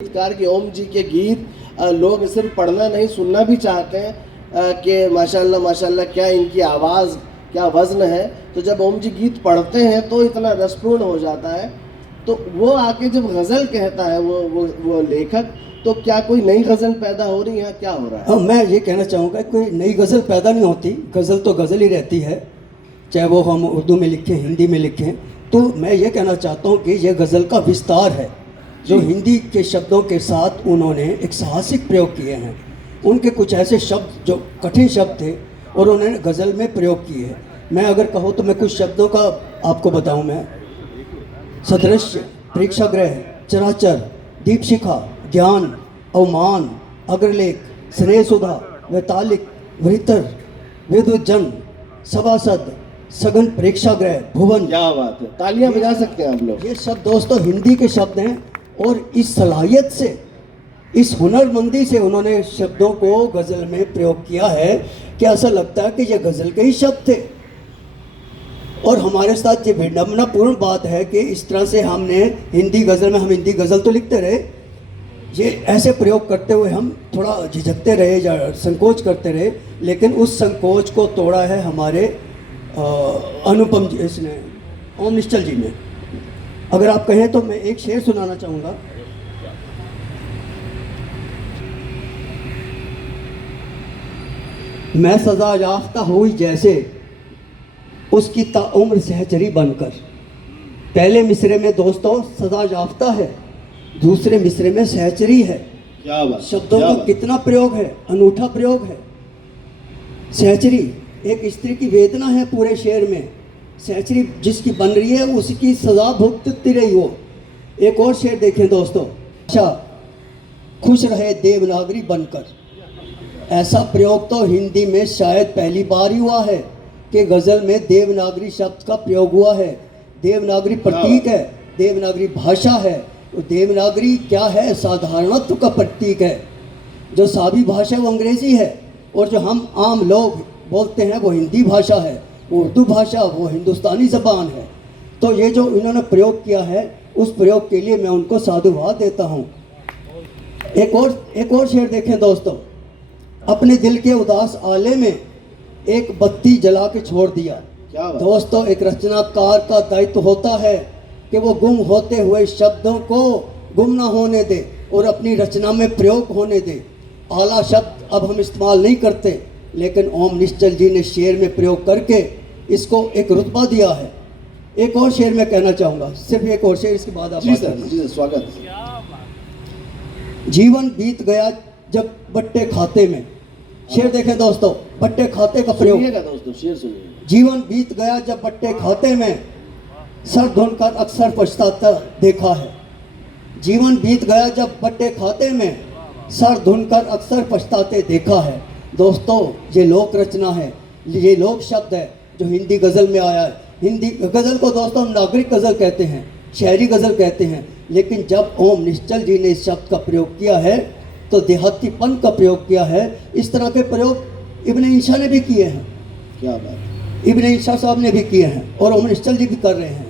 संगीतकार के ओम जी के गीत लोग सिर्फ पढ़ना नहीं सुनना भी चाहते हैं कि माशाल्लाह माशाल्लाह क्या इनकी आवाज़ क्या वज़न है। तो जब ओम जी गीत पढ़ते हैं तो इतना रसपूर्ण हो जाता है। तो वो आके जब गज़ल कहता है वो लेखक, तो क्या कोई नई गज़ल पैदा हो रही है, क्या हो रहा है? हाँ, मैं ये कहना चाहूँगा कोई नई गज़ल पैदा नहीं होती, गज़ल तो गज़ल ही रहती है, चाहे वो हम उर्दू में लिखें हिंदी में लिखें। तो मैं ये कहना चाहता हूँ कि ये गज़ल का विस्तार है जो हिंदी के शब्दों के साथ उन्होंने एक साहसिक प्रयोग किए हैं। उनके कुछ ऐसे शब्द जो कठिन शब्द थे और उन्होंने गज़ल में प्रयोग किए हैं। मैं अगर कहूँ तो मैं कुछ शब्दों का आपको बताऊँ। मैं सदृश्य, प्रेक्षागृह, चराचर, दीपशिखा, ज्ञान, अवमान, अग्रलेख, स्नेह सुधा, वैतालिक, वृतर, विद्वजन, सभासद, सघन प्रेक्षागृह, भुवन। क्या बात है, तालियां बजा सकते हैं आप लोग। ये शब्द दोस्तों हिंदी के शब्द हैं और इस सलाहियत से, इस हुनरमंदी से उन्होंने शब्दों को गज़ल में प्रयोग किया है कि ऐसा लगता है कि ये गज़ल के ही शब्द थे। और हमारे साथ ये विडंबनापूर्ण बात है कि इस तरह से हमने हिंदी गज़ल में, हम हिंदी गज़ल तो लिखते रहे, ये ऐसे प्रयोग करते हुए हम थोड़ा झिझकते रहे या संकोच करते रहे, लेकिन उस संकोच को तोड़ा है हमारे अनुपम जी, इसने ओम निश्चल जी ने। अगर आप कहें तो मैं एक शेर सुनाना चाहूँगा। मैं सज़ा याफ्ता हुई जैसे उसकी ताउम्र सहचरी बनकर। पहले मिसरे में दोस्तों सज़ा याफ्ता है, दूसरे मिसरे में सहचरी है। क्या बात, शब्दों का कितना प्रयोग है, अनूठा प्रयोग है। सहचरी एक स्त्री की वेदना है पूरे शेर में। सहचरी जिसकी बन रही है उसकी सजा भुगतती रही हो। एक और शेर देखें दोस्तों, अच्छा खुश रहे देवनागरी बनकर। ऐसा प्रयोग तो हिंदी में शायद पहली बार ही हुआ है कि गज़ल में देवनागरी शब्द का प्रयोग हुआ है। देवनागरी प्रतीक है, देवनागरी भाषा है। तो देवनागरी क्या है, साधारणत्व का प्रतीक है। जो सावी भाषा वो अंग्रेज़ी है और जो हम आम लोग बोलते हैं वो हिंदी भाषा है, उर्दू भाषा वो हिंदुस्तानी ज़बान है। तो ये जो इन्होंने प्रयोग किया है उस प्रयोग के लिए मैं उनको साधुवाद देता हूँ। एक और शेर देखें दोस्तों, अपने दिल के उदास आले में एक बत्ती जला के छोड़ दिया। क्या बात। दोस्तों एक रचनाकार का दायित्व होता है कि वो गुम होते हुए शब्दों को गुम ना होने दे और अपनी रचना में प्रयोग होने दे। आला शब्द अब हम इस्तेमाल नहीं करते, लेकिन ओम निश्चल जी ने शेर में प्रयोग करके इसको एक रुतबा दिया है। एक और शेर मैं कहना चाहूँगा, सिर्फ एक और शेर, इसके बाद आप जी सर, जी सर, स्वागत। जीवन बीत गया जब बट्टे खाते में। शेर देखें दोस्तों, बट्टे खाते का प्रयोग। सुनिएगा दोस्तों, शेर सुनिए। जीवन बीत गया जब बट्टे खाते में, सर धुनकर अक्सर पछताता देखा है। जीवन बीत गया जब बट्टे खाते में, सर धुनकर अक्सर पछताते देखा है। दोस्तों ये लोक रचना है, ये लोक शब्द है जो हिंदी गज़ल में आया है। हिंदी गज़ल को दोस्तों हम नागरिक गज़ल कहते हैं, शहरी गज़ल कहते हैं, लेकिन जब ओम निश्चल जी ने इस शब्द का प्रयोग किया है तो देहातीपन का प्रयोग किया है। इस तरह के प्रयोग इब्न इंशा ने भी किए हैं। क्या बात, इब्न इंशा साहब ने भी किए हैं और ओम निश्चल जी भी कर रहे हैं।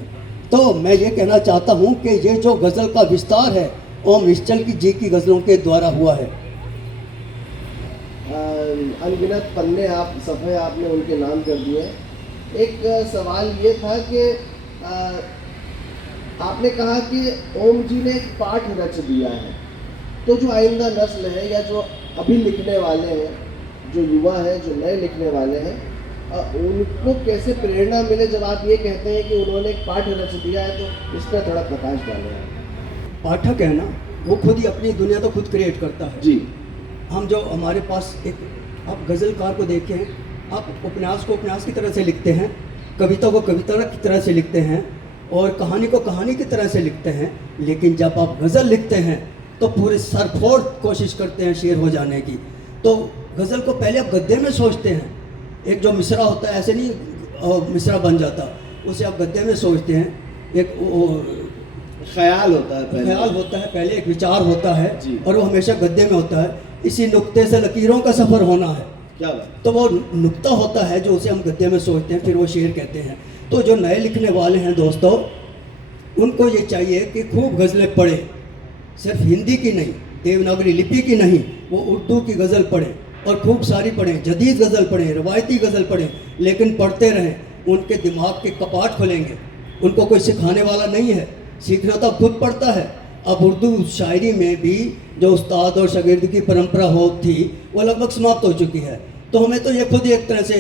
तो मैं ये कहना चाहता हूँ कि ये जो गज़ल का विस्तार है ओम निश्चल जी की गज़लों के द्वारा हुआ है। अनगिनत पन्ने आप सफ़े आपने उनके नाम कर दिए। एक सवाल ये था कि आपने कहा कि ओम जी ने एक पाठ रच दिया है, तो जो आइंदा नस्ल है या जो अभी लिखने वाले हैं, जो युवा है, जो नए लिखने वाले हैं, उनको कैसे प्रेरणा मिले जब आप ये कहते हैं कि उन्होंने एक पाठ रच दिया है? तो इस पर थोड़ा प्रकाश डालें। पाठक है ना, वो खुद ही अपनी दुनिया तो खुद क्रिएट करता है जी। हम जो हमारे पास एक, आप गज़लकार को देखें, आप उपन्यास को उपन्यास की तरह से लिखते हैं, कविता को कविता की तरह से लिखते हैं और कहानी को कहानी की तरह से लिखते हैं, लेकिन जब आप गज़ल लिखते हैं तो पूरे सरफोड़ कोशिश करते हैं शेर हो जाने की। तो गज़ल को पहले आप गद्य में सोचते हैं, एक जो मिसरा होता है ऐसे नहीं मिसरा बन जाता, उसे आप गद्य में सोचते हैं। एक ख्याल होता है पहले एक विचार होता है जी। और वो हमेशा गद्य में होता है। इसी नुक्ते से लकीरों का सफ़र होना है। क्या बात। तो वो नुक्ता होता है जो उसे हम गद्य में सोचते हैं, फिर वो शेर कहते हैं। तो जो नए लिखने वाले हैं दोस्तों, उनको ये चाहिए कि खूब गज़लें पढ़ें, सिर्फ हिंदी की नहीं, देवनागरी लिपि की नहीं, वो उर्दू की गज़ल पढ़ें और खूब सारी पढ़ें, जदीद गज़ल पढ़ें, रवायती गज़ल पढ़ें, लेकिन पढ़ते रहें। उनके दिमाग के कपाट खुलेंगे। उनको कोई सिखाने वाला नहीं है, सीखना तो खुद पड़ता है। अब उर्दू शायरी में भी जो उस्ताद और शागिर्द की परंपरा हो थी वो लगभग समाप्त हो चुकी है। तो हमें तो ये खुद ही एक तरह से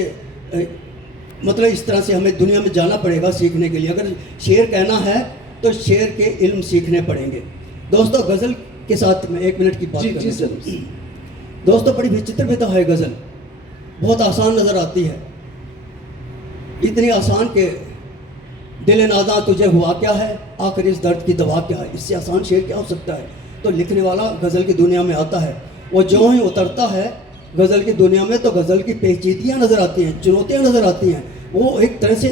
मतलब इस तरह से हमें दुनिया में जाना पड़ेगा सीखने के लिए। अगर शेर कहना है तो शेर के इल्म सीखने पड़ेंगे। दोस्तों, गज़ल के साथ मैं 1 मिनट की बात जी सर। दोस्तों, बड़ी विचित्र विधा है गज़ल, बहुत आसान नज़र आती है, इतनी आसान के दिल नादा तुझे हुआ क्या है, आखिर इस दर्द की दवा क्या है। इससे आसान शेर क्या हो सकता है। तो लिखने वाला गज़ल की दुनिया में आता है, वो जो ही उतरता है गज़ल की दुनिया में तो गज़ल की पेचीदियाँ नज़र आती हैं, चुनौतियाँ नज़र आती हैं। वो एक तरह से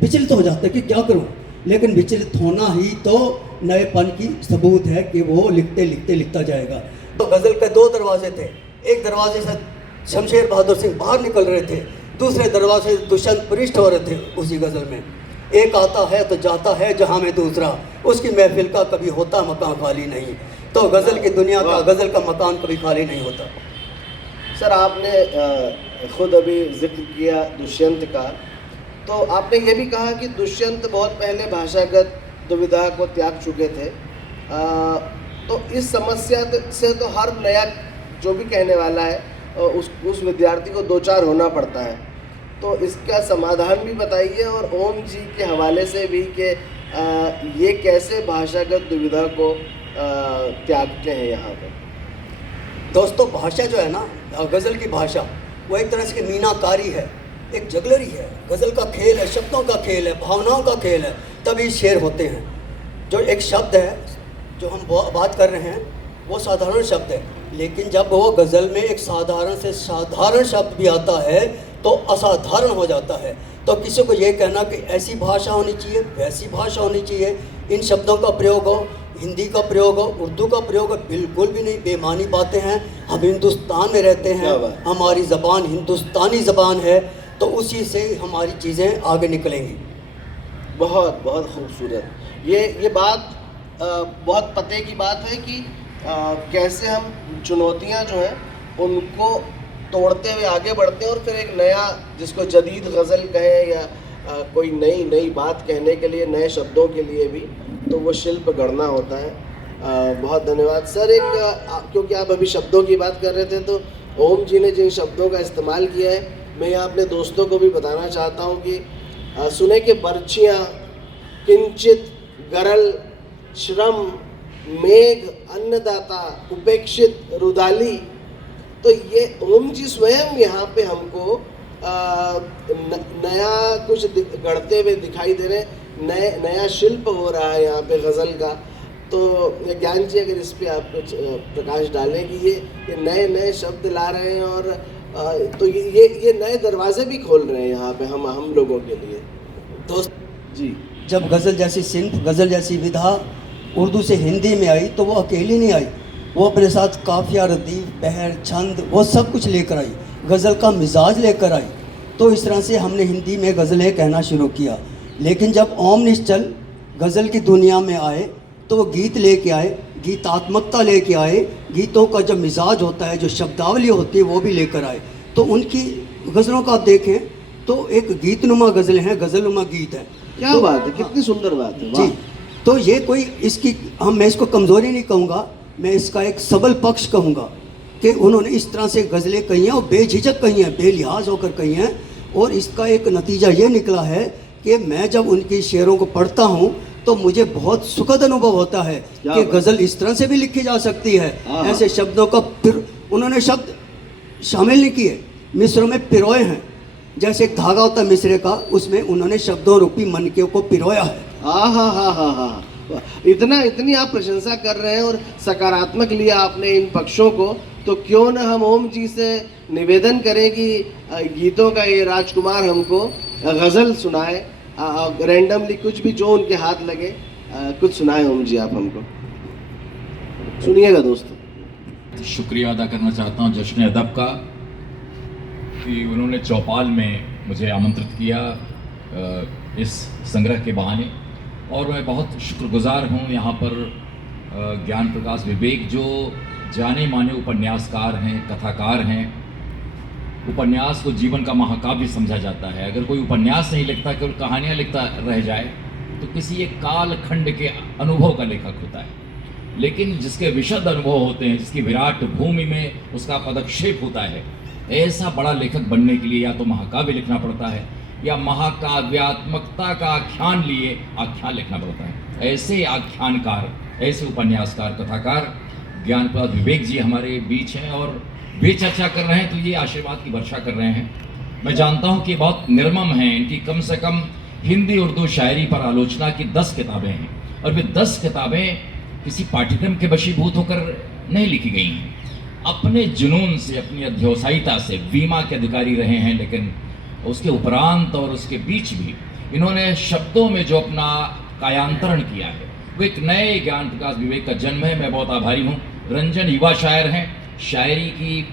विचलित हो जाता है कि क्या करूँ, लेकिन विचलित होना ही तो नएपन की सबूत है कि वो लिखते लिखते लिखता जाएगा। तो गज़ल के 2 दरवाजे थे। एक दरवाजे से शमशेर बहादुर सिंह बाहर निकल रहे थे, दूसरे दरवाजे से दुष्यंत पृष्ठ हो रहे थे उसी गज़ल में। एक आता है तो जाता है जहाँ में दूसरा, उसकी महफिल का कभी होता मकान खाली नहीं। तो गज़ल की दुनिया का, गज़ल का मकान कभी खाली नहीं होता। सर, आपने खुद अभी जिक्र किया दुष्यंत का, तो आपने ये भी कहा कि दुष्यंत बहुत पहले भाषागत दुविधा को त्याग चुके थे। तो इस समस्या से तो हर नया जो भी कहने वाला है उस विद्यार्थी को 2-4 होना पड़ता है। तो इसका समाधान भी बताइए और ओम जी के हवाले से भी कि ये कैसे भाषागत दुविधा को त्यागते हैं यहाँ पर। दोस्तों, भाषा जो है ना, गज़ल की भाषा, वो एक तरह से मीनाकारी है, एक जगलरी है, गज़ल का खेल है, शब्दों का खेल है, भावनाओं का खेल है, तभी शेर होते हैं। जो एक शब्द है जो हम बात कर रहे हैं वो साधारण शब्द है, लेकिन जब वो गज़ल में एक साधारण से साधारण शब्द भी आता है तो असाधारण हो जाता है। तो किसी को ये कहना कि ऐसी भाषा होनी चाहिए, वैसी भाषा होनी चाहिए, इन शब्दों का प्रयोग हो, हिंदी का प्रयोग हो, उर्दू का प्रयोग हो, बिल्कुल भी नहीं, बेमानी बातें हैं। हम हिंदुस्तान में रहते हैं, हमारी ज़बान हिंदुस्तानी ज़बान है, तो उसी से हमारी चीज़ें आगे निकलेंगी। बहुत बहुत खूबसूरत ये बात बहुत पते की बात है कि कैसे हम चुनौतियां जो हैं उनको तोड़ते हुए आगे बढ़ते हैं और फिर एक नया, जिसको जदीद गज़ल कहें या कोई नई बात कहने के लिए, नए शब्दों के लिए भी, तो वो शिल्प गढ़ना होता है। बहुत धन्यवाद सर। क्योंकि आप अभी शब्दों की बात कर रहे थे, तो ओम जी ने जिन शब्दों का इस्तेमाल किया है, मैं यहाँ अपने दोस्तों को भी बताना चाहता हूँ कि सुने के बर्छियाँ, किंचित गरल, श्रम, मेघ, अन्नदाता, उपेक्षित, रुदाली। तो ये ओम जी स्वयं यहाँ पे हमको नया कुछ गढ़ते हुए दिखाई दे रहे हैं, नया शिल्प हो रहा है यहाँ पे गज़ल का। तो ज्ञान जी, अगर इस पे आप कुछ प्रकाश डालें कि ये नए शब्द ला रहे हैं और तो ये नए दरवाजे भी खोल रहे हैं यहाँ पे हम लोगों के लिए। दोस्त जी, जब गज़ल जैसी सिंफ, गज़ल जैसी विधा उर्दू से हिंदी में आई तो वो अकेली नहीं आई, वो अपने साथ काफिया, रदीफ, बहर, छंद, वो सब कुछ लेकर आई, गज़ल का मिजाज लेकर आई। तो इस तरह से हमने हिंदी में गज़लें कहना शुरू किया। लेकिन जब ओम निश्चल गज़ल की दुनिया में आए तो वो गीत लेके आए, गीतात्मकता लेके आए, गीतों का जो मिजाज होता है, जो शब्दावली होती है, वो भी लेकर आए। तो उनकी गज़लों का आप देखें तो एक गीतनुमा गज़ल है, गज़लनुमा गीत है। क्या तो बात है, कितनी सुंदर बात है। जी, तो ये कोई इसकी मैं इसको कमज़ोरी नहीं कहूँगा, मैं इसका एक सबल पक्ष कहूँगा कि उन्होंने इस तरह से गज़लें कही हैं और बेझिझक कही हैं, बेलिहाज होकर कही हैं। और इसका एक नतीजा ये निकला है कि मैं जब उनकी शेरों को पढ़ता हूँ तो मुझे बहुत सुखद अनुभव होता है कि गज़ल इस तरह से भी लिखी जा सकती है। ऐसे शब्दों का फिर उन्होंने शब्द शामिल नहीं किए, मिस्रों में पिरोए हैं। जैसे एक धागा होता है मिसरे का, उसमें उन्होंने शब्दों रूपी मनके को पिरोया है। हाँ, इतनी आप प्रशंसा कर रहे हैं और सकारात्मक लिया आपने इन पक्षों को, तो क्यों न हम ओम जी से निवेदन करें कि गीतों का ये राजकुमार हमको गज़ल सुनाए, रैंडमली कुछ भी जो उनके हाथ लगे कुछ सुनाए। ओम जी, आप हमको सुनिएगा। दोस्तों, शुक्रिया अदा करना चाहता हूँ जश्न अदब का कि उन्होंने चौपाल में मुझे आमंत्रित किया इस संग्रह के बहाने, और मैं बहुत शुक्रगुजार हूँ यहाँ पर ज्ञान प्रकाश विवेक जो जाने माने उपन्यासकार हैं, कथाकार हैं। उपन्यास को जीवन का महाकाव्य समझा जाता है। अगर कोई उपन्यास नहीं लिखता, केवल कहानियाँ लिखता रह जाए तो किसी एक काल खंड के अनुभव का लेखक होता है। लेकिन जिसके विशद अनुभव होते हैं, जिसकी विराट भूमि में उसका पदक्षेप होता है, ऐसा बड़ा लेखक बनने के लिए या तो महाकाव्य लिखना पड़ता है या महाकाव्यात्मकता का आख्यान लिए आख्यान लिखना पड़ता है। ऐसे आख्यानकार, ऐसे उपन्यासकार, कथाकार ज्ञान प्रकाश विवेक जी हमारे बीच हैं और वे चर्चा कर रहे हैं तो ये आशीर्वाद की वर्षा कर रहे हैं। मैं जानता हूँ कि बहुत निर्मम हैं, इनकी कम से कम हिंदी उर्दू शायरी पर आलोचना की 10 किताबें हैं और वे 10 किताबें किसी पाठ्यक्रम के वशीभूत होकर नहीं लिखी गई हैं। अपने जुनून से, अपनी अध्यवसायिता से बीमा के अधिकारी रहे हैं, लेकिन उसके उपरांत और उसके बीच भी इन्होंने शब्दों में जो अपना कायांतरण किया है वो एक नए ज्ञान प्रकाश विवेक का जन्म है। मैं बहुत आभारी हूँ। रंजन युवा शायर हैं, शायरी की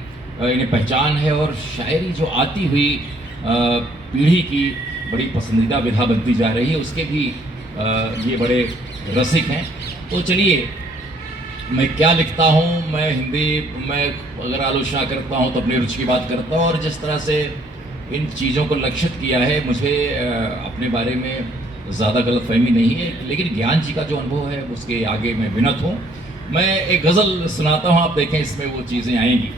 इन्हें पहचान है और शायरी जो आती हुई पीढ़ी की बड़ी पसंदीदा विधा बनती जा रही है, उसके भी ये बड़े रसिक हैं। तो चलिए, मैं क्या लिखता हूँ, मैं हिंदी में अगर आलोचना करता हूँ तो अपनी रुचि की बात करता हूँ और जिस तरह से इन चीज़ों को लक्षित किया है, मुझे अपने बारे में ज़्यादा गलतफहमी नहीं है, लेकिन ज्ञान जी का जो अनुभव है उसके आगे मैं विनत हूँ। मैं एक गज़ल सुनाता हूँ, आप देखें इसमें वो चीज़ें आएंगी।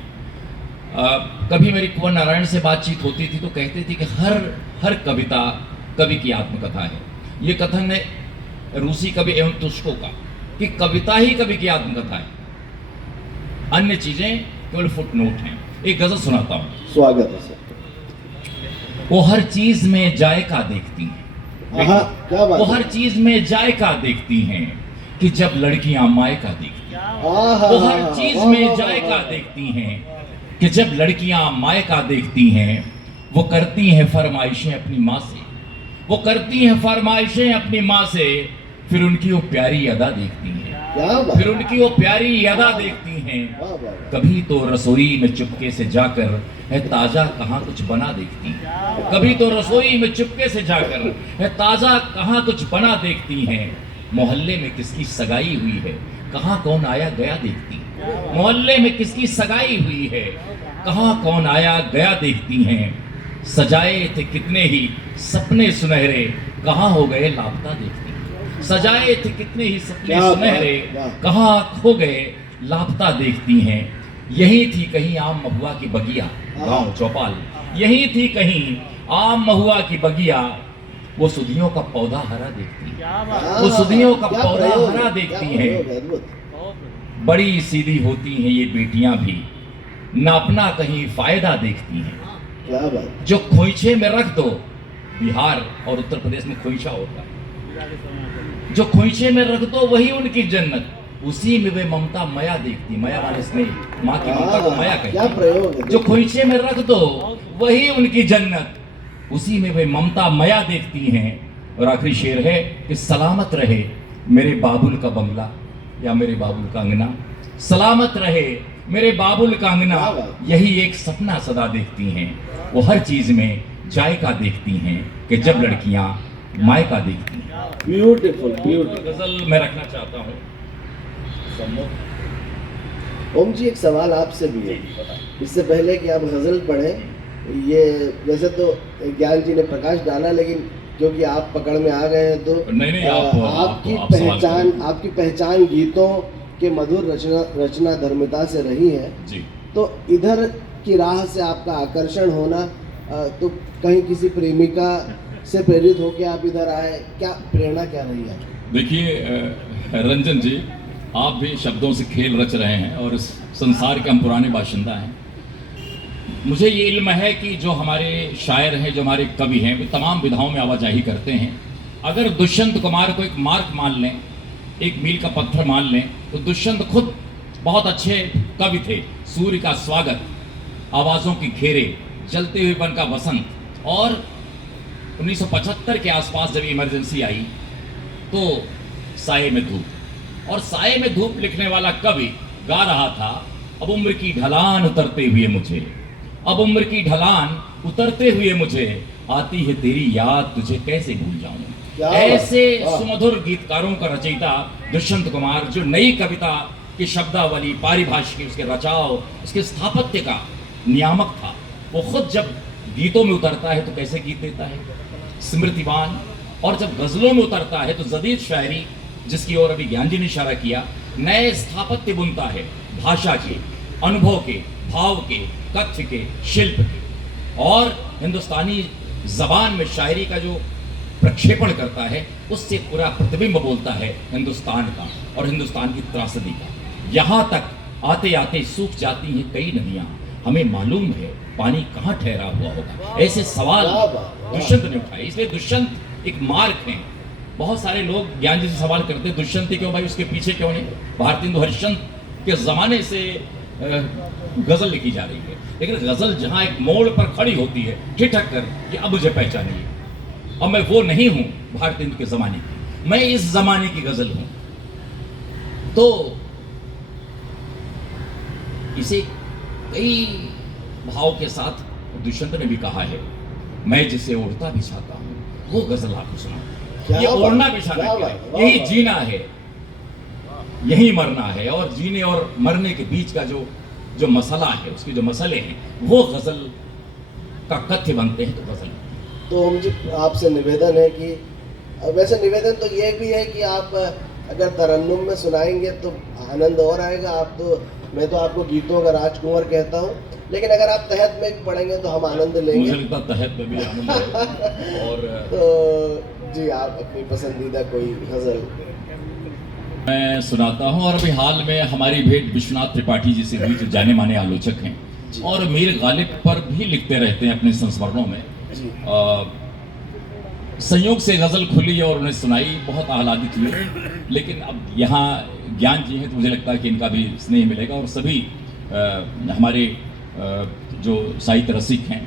कभी मेरी कुंवर नारायण से बातचीत होती थी तो कहते थे कि हर कविता कवि की आत्मकथा है। ये कथन है रूसी कवि एवं तुस्को का कि कविता ही कवि की आत्मकथा है, अन्य चीज़ें केवल फुटनोट हैं। एक गज़ल सुनाता हूँ। स्वागत है सर। वो हर चीज़ में जायका देखती हैं, क्या बात वो है? हर चीज़ में जायका देखती हैं कि जब लड़कियां मायका देखती हैं। वो हर चीज में जायका देखती हैं कि जब लड़कियां मायका देखती हैं। वो करती हैं फरमाइशें अपनी माँ से, वो करती हैं फरमाइशें अपनी माँ से, फिर उनकी वो प्यारी अदा देखती हैं, क्या बात फिर उनकी वो प्यारी अदा देखती हैं। वाह, वाह, वाह। कभी तो रसोई में चुपके से जाकर है ताजा कहाँ कुछ बना देखती हैं। कभी तो रसोई में चुपके से जाकर है ताजा कहाँ कुछ बना देखती हैं। मोहल्ले में किसकी सगाई हुई है, कहाँ कौन आया गया देखती हैं। मोहल्ले में किसकी सगाई हुई है, कहाँ कौन आया गया देखती हैं। सजाए थे कितने ही सपने सुनहरे, कहाँ हो गए लापता देखती हैं। सजाए थे कितने ही सपने क्या बात, सुनहरे, वाह। कहाँ खो गए लापता देखती हैं। यही थी कहीं आम महुआ की बगिया, गांव चौपाल, यही थी कहीं आम महुआ की बगिया। वो सुधियों का पौधा हरा देखती है, वो सुधियों का क्या पौधा प्रयोग हरा है, देखती क्या हैं। प्रयोग है, अद्भुत। बड़ी सीधी होती हैं ये बेटियां भी, न अपना कहीं फायदा देखती हैं। क्या बात। जो खोइछे में रख दो, बिहार और उत्तर प्रदेश में खोइछा होता है, जो खोइछे में रख दो वही उनकी जन्नत, उसी में वे ममता मया देखती। मया माने स्नेह, माँ की ममता को मया कहती क्या हैं। प्रयोग है। जो खोइछे में रख दो वही उनकी जन्नत, उसी में वे ममता मया देखती हैं। और आखिरी शेर है कि सलामत रहे मेरे बाबुल का बंगला या मेरे बाबुल का अंगना, सलामत रहे मेरे बाबुल का अंगना, यही एक सपना सदा देखती हैं। वो हर चीज में जायका देखती हैं कि जब लड़कियां मायका देखती हैं। Beautiful beautiful. गजल मैं रखना चाहता हूँ। ओम जी, एक सवाल आपसे भी है। इससे पहले कि आप गज़ल पढ़ें, ये वैसे तो ज्ञान जी ने प्रकाश डाला, लेकिन क्योंकि आप पकड़ में आ गए हैं तो नहीं, आपकी पहचान गीतों के मधुर रचना धर्मिता से रही है जी। तो इधर की राह से आपका आकर्षण होना, तो कहीं किसी प्रेमिका से प्रेरित होकर आप इधर आए, क्या प्रेरणा क्या रही है? देखिए रंजन जी, आप भी शब्दों से खेल रच रहे हैं और इस संसार के हम पुराने बाशिंदा हैं। मुझे ये इल्म है कि जो हमारे शायर हैं, जो हमारे कवि हैं, वे तमाम विधाओं में आवाजाही करते हैं। अगर दुष्यंत कुमार को एक मार्क मान लें, एक मील का पत्थर मान लें, तो दुष्यंत खुद बहुत अच्छे कवि थे। सूर्य का स्वागत, आवाज़ों की घेरे, जलते हुए वन का वसंत। और 1975 के आसपास जब इमरजेंसी आई तो साए में धूप, और साए में धूप लिखने वाला कवि गा रहा था, अब उम्र की ढलान उतरते हुए मुझे, अब उम्र की ढलान उतरते हुए मुझे, आती है तेरी याद तुझे कैसे भूल जाऊं। क्या बात, ऐसे वाह। सुमधुर गीतकारों का रचयिता दुष्यंत कुमार, जो नई कविता की शब्दावली, पारिभाषिक, उसके रचाव, उसके स्थापत्य का नियामक था। वो खुद जब गीतों में उतरता है तो कैसे गीत देता है, स्मृतिवान, और जब गजलों में उतरता है तो जदीद शायरी, जिसकी ओर अभी ज्ञान जी ने इशारा किया, नए स्थापत्य बुनता है, भाषा के, अनुभव के, भाव के, कथ्य के, शिल्प के, और हिंदुस्तानी जबान में शायरी का जो प्रक्षेपण करता है, उससे पूरा प्रतिबिंब बोलता है हिंदुस्तान का और हिंदुस्तान की त्रासदी का। यहाँ तक आते आते सूख जाती हैं कई नदियाँ, हमें मालूम है पानी कहाँ ठहरा हुआ होगा। ऐसे सवाल वाह, वाह। दुष्यंत ने उठाए। इसलिए दुष्यंत एक मार्ग है। बहुत सारे लोग ज्ञान जी से सवाल करते हैं, दुष्यंत ही क्यों भाई, उसके पीछे क्यों नहीं? भारतेंदु हरिश्चंद्र के जमाने से गजल लिखी जा रही है, लेकिन गजल जहाँ एक मोड़ पर खड़ी होती है ठिठक कर कि अब मुझे पहचानिए, और मैं वो नहीं हूं भारतेंदु के जमाने की, मैं इस जमाने की गजल हूं। तो इसे कई भाव के साथ दुष्यंत ने भी कहा है, मैं जिसे ओढ़ता बिछाता हूं वो गजल आपको सुना। क्या ये बात, ओढ़ना बिछाना क्या क्या बात, है? वाह, यही वाह। जीना है, यही मरना है, और जीने और मरने के बीच का जो मसला है, उसके जो मसले हैं, वो गजल का कथ्य बनते हैं। तो गजल तो हम जी आपसे निवेदन है कि वैसे निवेदन तो ये भी है कि आप अगर तरन्नुम में सुनाएंगे तो आनंद और आएगा। आप तो, मैं तो आपको गीतों का राजकुंवर कहता हूँ, लेकिन अगर आप तहत में पढ़ेंगे तो हम आनंद मुझे लेंगे। लगता तहत में भी आनंद है। और तो जी आप अपनी पसंदीदा कोई गजल। मैं सुनाता हूँ। और अभी हाल में हमारी भेंट विश्वनाथ त्रिपाठी जी से हुई, जो जाने माने आलोचक हैं जी। और मीर गालिब पर भी लिखते रहते हैं अपने संस्मरणों में। जी संयोग से गजल खुली और उन्हें सुनाई, बहुत आह्लादित हुए। लेकिन अब यहाँ ज्ञान जी हैं तो मुझे लगता है कि इनका भी स्नेह मिलेगा, और सभी हमारे जो साहित्य रसिक हैं,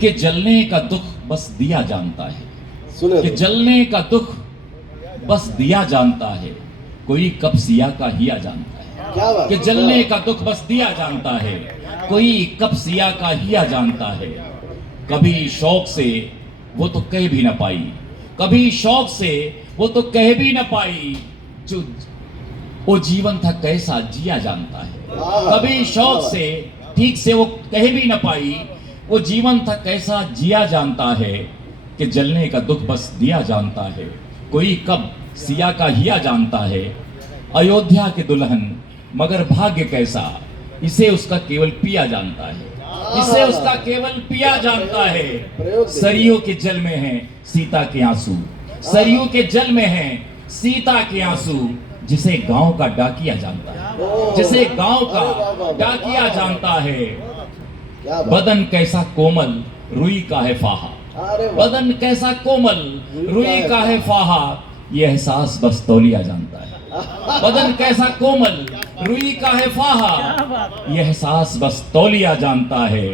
कि जलने का दुख बस दिया जानता है, सुने कि तो। जलने का दुख बस दिया जानता है, कोई कब सिया का हिया जानता है। क्या बात, कि जलने का दुख बस दिया जानता है, कोई कब सिया का हिया जानता है। कभी शौक से वो तो कह भी ना पाई, कभी शौक से वो तो कह भी ना पाई, जो वो जीवन था कैसा जिया जानता है। कभी शौक से ठीक से वो कह भी ना पाई, वो जीवन था कैसा जिया जानता है। कि जलने का दुख बस दिया जानता है, कोई कब सिया का हिया जानता है। अयोध्या के दुल्हन मगर भाग्य कैसा, इसे उसका केवल पिया जानता है, इसे उसका केवल पिया जानता है। प्रयोग देखिए। सरियों के जल में है सीता के आंसू, सरियों के जल में है सीता के आंसू, जिसे गांव का डाकिया जानता है, जिसे गांव अरे वाह, वाह, का वाह, डाकिया वाह, जानता है। क्या बात। बदन कैसा कोमल रुई का है फाहा, अरे वाह। बदन कैसा कोमल रुई का है फाहा, ये एहसास बस तौलिया जानता है। बदन कैसा कोमल रुई का है फाहा, ये एहसास बस तौलिया जानता है।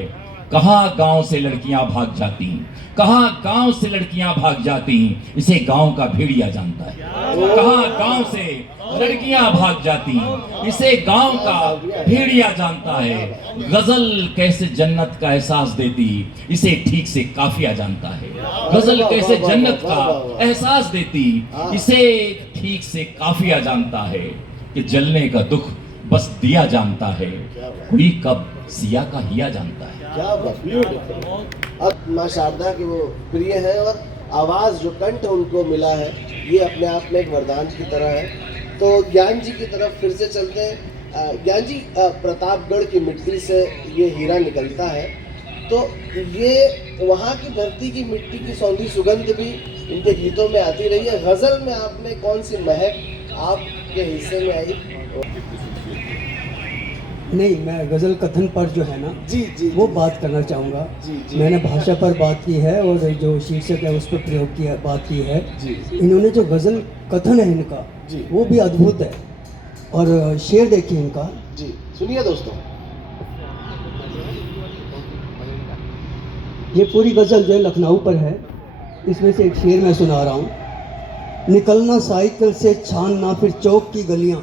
कहाँ गांव से लड़कियां भाग जाती, कहाँ गांव से लड़कियां भाग जाती, इसे गांव का भेड़िया जानता है। कहाँ गांव से लड़कियां भाग जाती, इसे गांव का भेड़िया जानता है। गजल कैसे जन्नत का एहसास देती, इसे ठीक से काफिया जानता है। गजल कैसे जन्नत का एहसास देती, इसे ठीक से काफिया जानता है। कि जलने का दुख बस दिया जानता है, कोई कब सिया का हिया जानता है। क्या बात, ब्यूटीफुल। अब माँ शारदा की वो प्रिय है, और आवाज़ जो कंठ उनको मिला है, ये अपने आप में एक वरदान की तरह है। तो ज्ञान जी की तरफ फिर से चलते हैं। ज्ञान जी, प्रतापगढ़ की मिट्टी से ये हीरा निकलता है, तो ये वहाँ की धरती की मिट्टी की सौंधी सुगंध भी इनके गीतों में आती रही है। गज़ल में आपने कौन सी महक आपके हिस्से में आई? नहीं, मैं गज़ल कथन पर जो है ना जी जी वो बात करना चाहूँगा। जी, जी। मैंने भाषा पर बात की है और जो शीर्षक है उस पर प्रयोग किया, बात की है। जी इन्होंने जो गज़ल कथन है इनका, जी। वो भी अद्भुत है। और शेर देखिए इनका, जी, सुनिए दोस्तों। ये पूरी गज़ल जो है लखनऊ पर है। इसमें से एक शेर मैं सुना रहा हूँ। निकलना साइकिल से छानना फिर चौक की गलियाँ।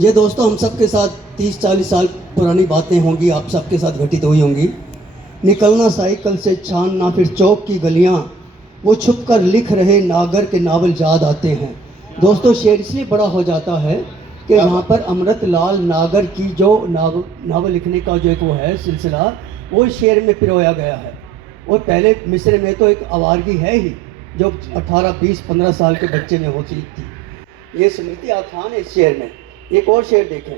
ये दोस्तों हम सब के साथ 30-40 साल पुरानी बातें होंगी, आप सबके साथ घटित हुई होंगी। निकलना साइकिल से छानना फिर चौक की गलियाँ, वो छुप कर लिख रहे नागर के नावल याद आते हैं। दोस्तों शेर इसलिए बड़ा हो जाता है कि वहाँ पर अमृतलाल नागर की जो नावल लिखने का जो एक वो है सिलसिला, वो इस शेर में पिरोया गया है। और पहले मिस्र में तो एक आवारगी है ही जो 18, 20, 15 साल के बच्चे में होती थी। ये स्मृति आख्यान है इस शेर में। एक और शेर देखें,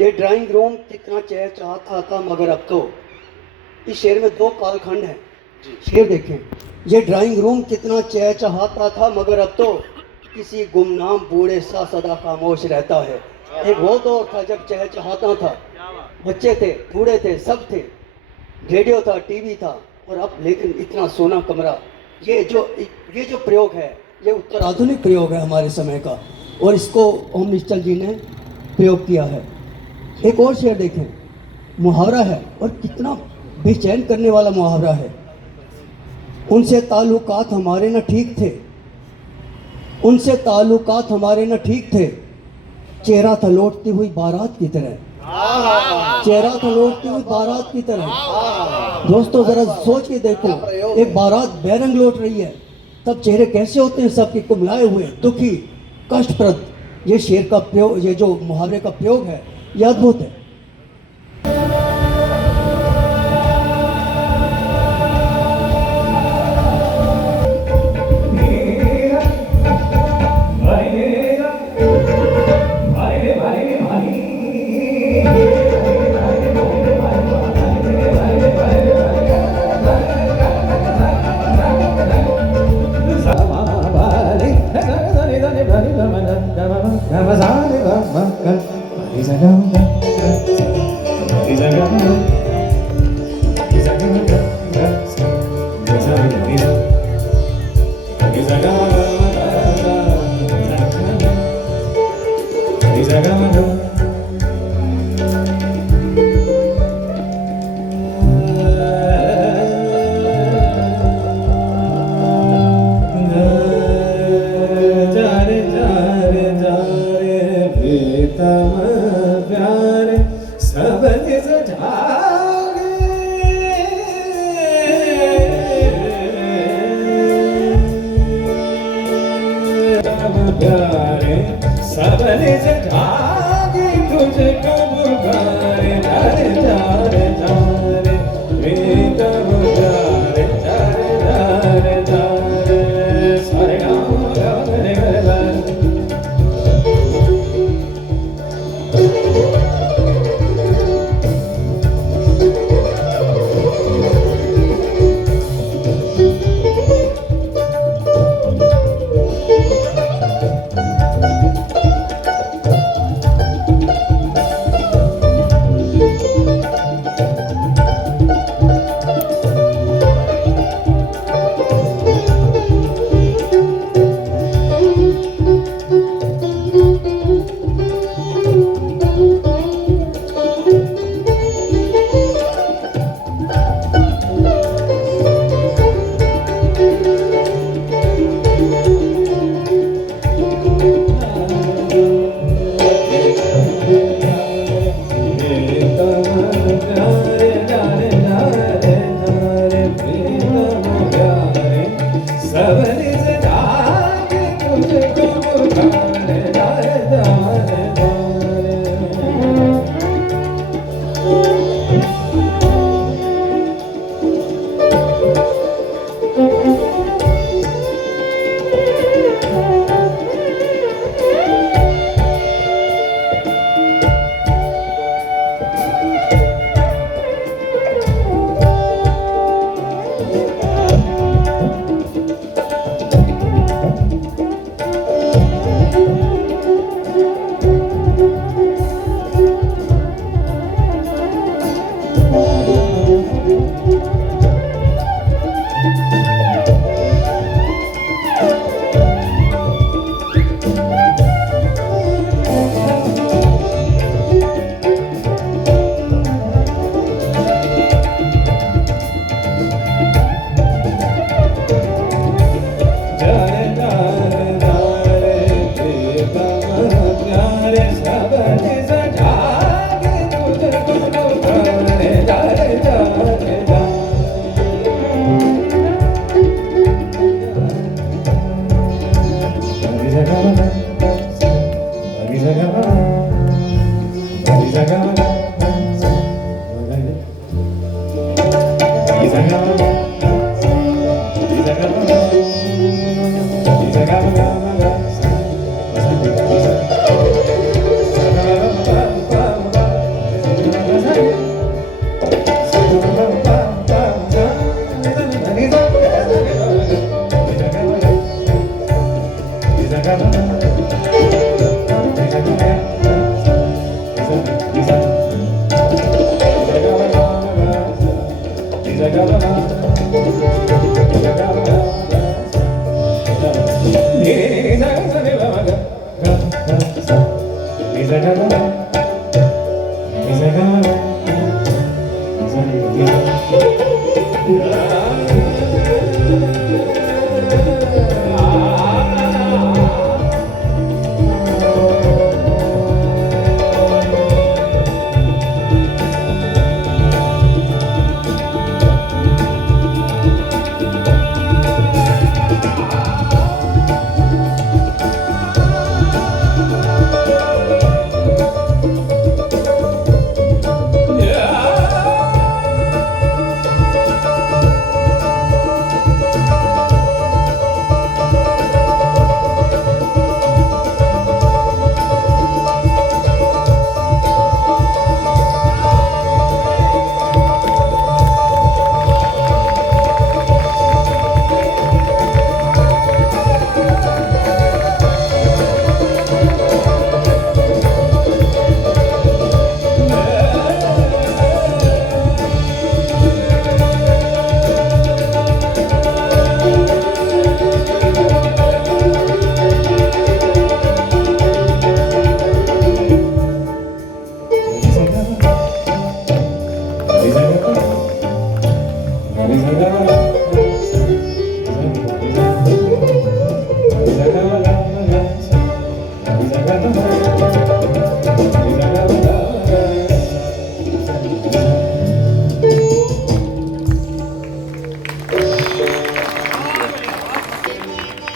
ये ड्राइंग रूम कितना चहचहाता था मगर अब तो। इस शेर में 2 कालखंड हैं। शेर देखें, ये ड्राइंग रूम कितना चहचहाता था मगर अब तो किसी गुमनाम बूढ़े सा सदा खामोश रहता है। एक वो दौर था जब चहचहाता था, बच्चे थे, बूढ़े थे, सब थे, रेडियो था, टीवी था, और अब लेकिन इतना सोना कमरा। ये जो प्रयोग है ये उत्तराधुनिक प्रयोग है हमारे समय का, और इसको ओम निश्चल जी ने प्रयोग किया है। एक और शेर देखें, मुहावरा है और कितना बेचैन करने वाला मुहावरा है। उनसे ताल्लुकात हमारे न ठीक थे, उनसे ताल्लुकात हमारे न ठीक थे, चेहरा था लौटती हुई बारात की तरह, चेहरा था लौटती हुई बारात की तरह। दोस्तों जरा सोच के देखो, एक बारात बेरंग लौट रही है, तब चेहरे कैसे होते हैं सबके कुमलाए हुए, दुखी, कष्टप्रद। ये शेर का प्रयोग, ये जो मुहावरे का प्रयोग है ये अद्भुत है।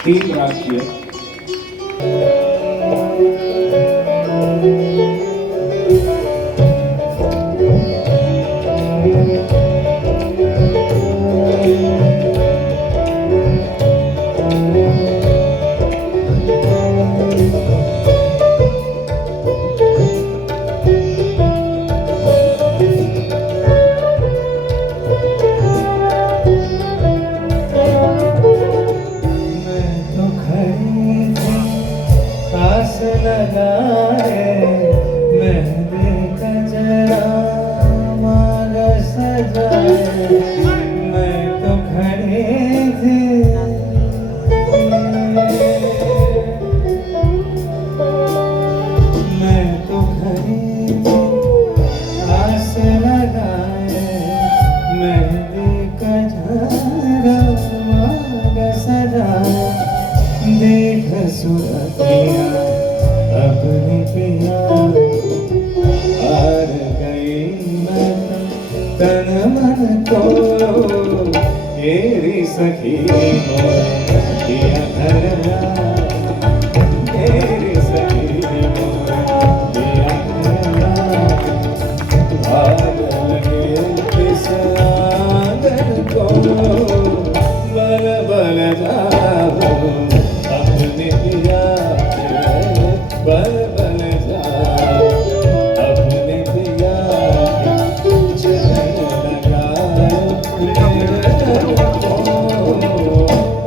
तीन राग किए। देख सुरतिया अपने पिया हार गई मैं तन मन को तेरी सखी हो दिया घरना तेरी सखी हो दिया घरना भाग लगे इस आंगन को बल बल जाओ अपने पिया बल बल जाओ अपने पिया चल लगाओ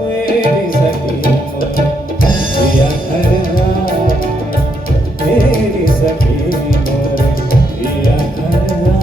मेरी सखी पिया घरना मेरी सखी पिया घरना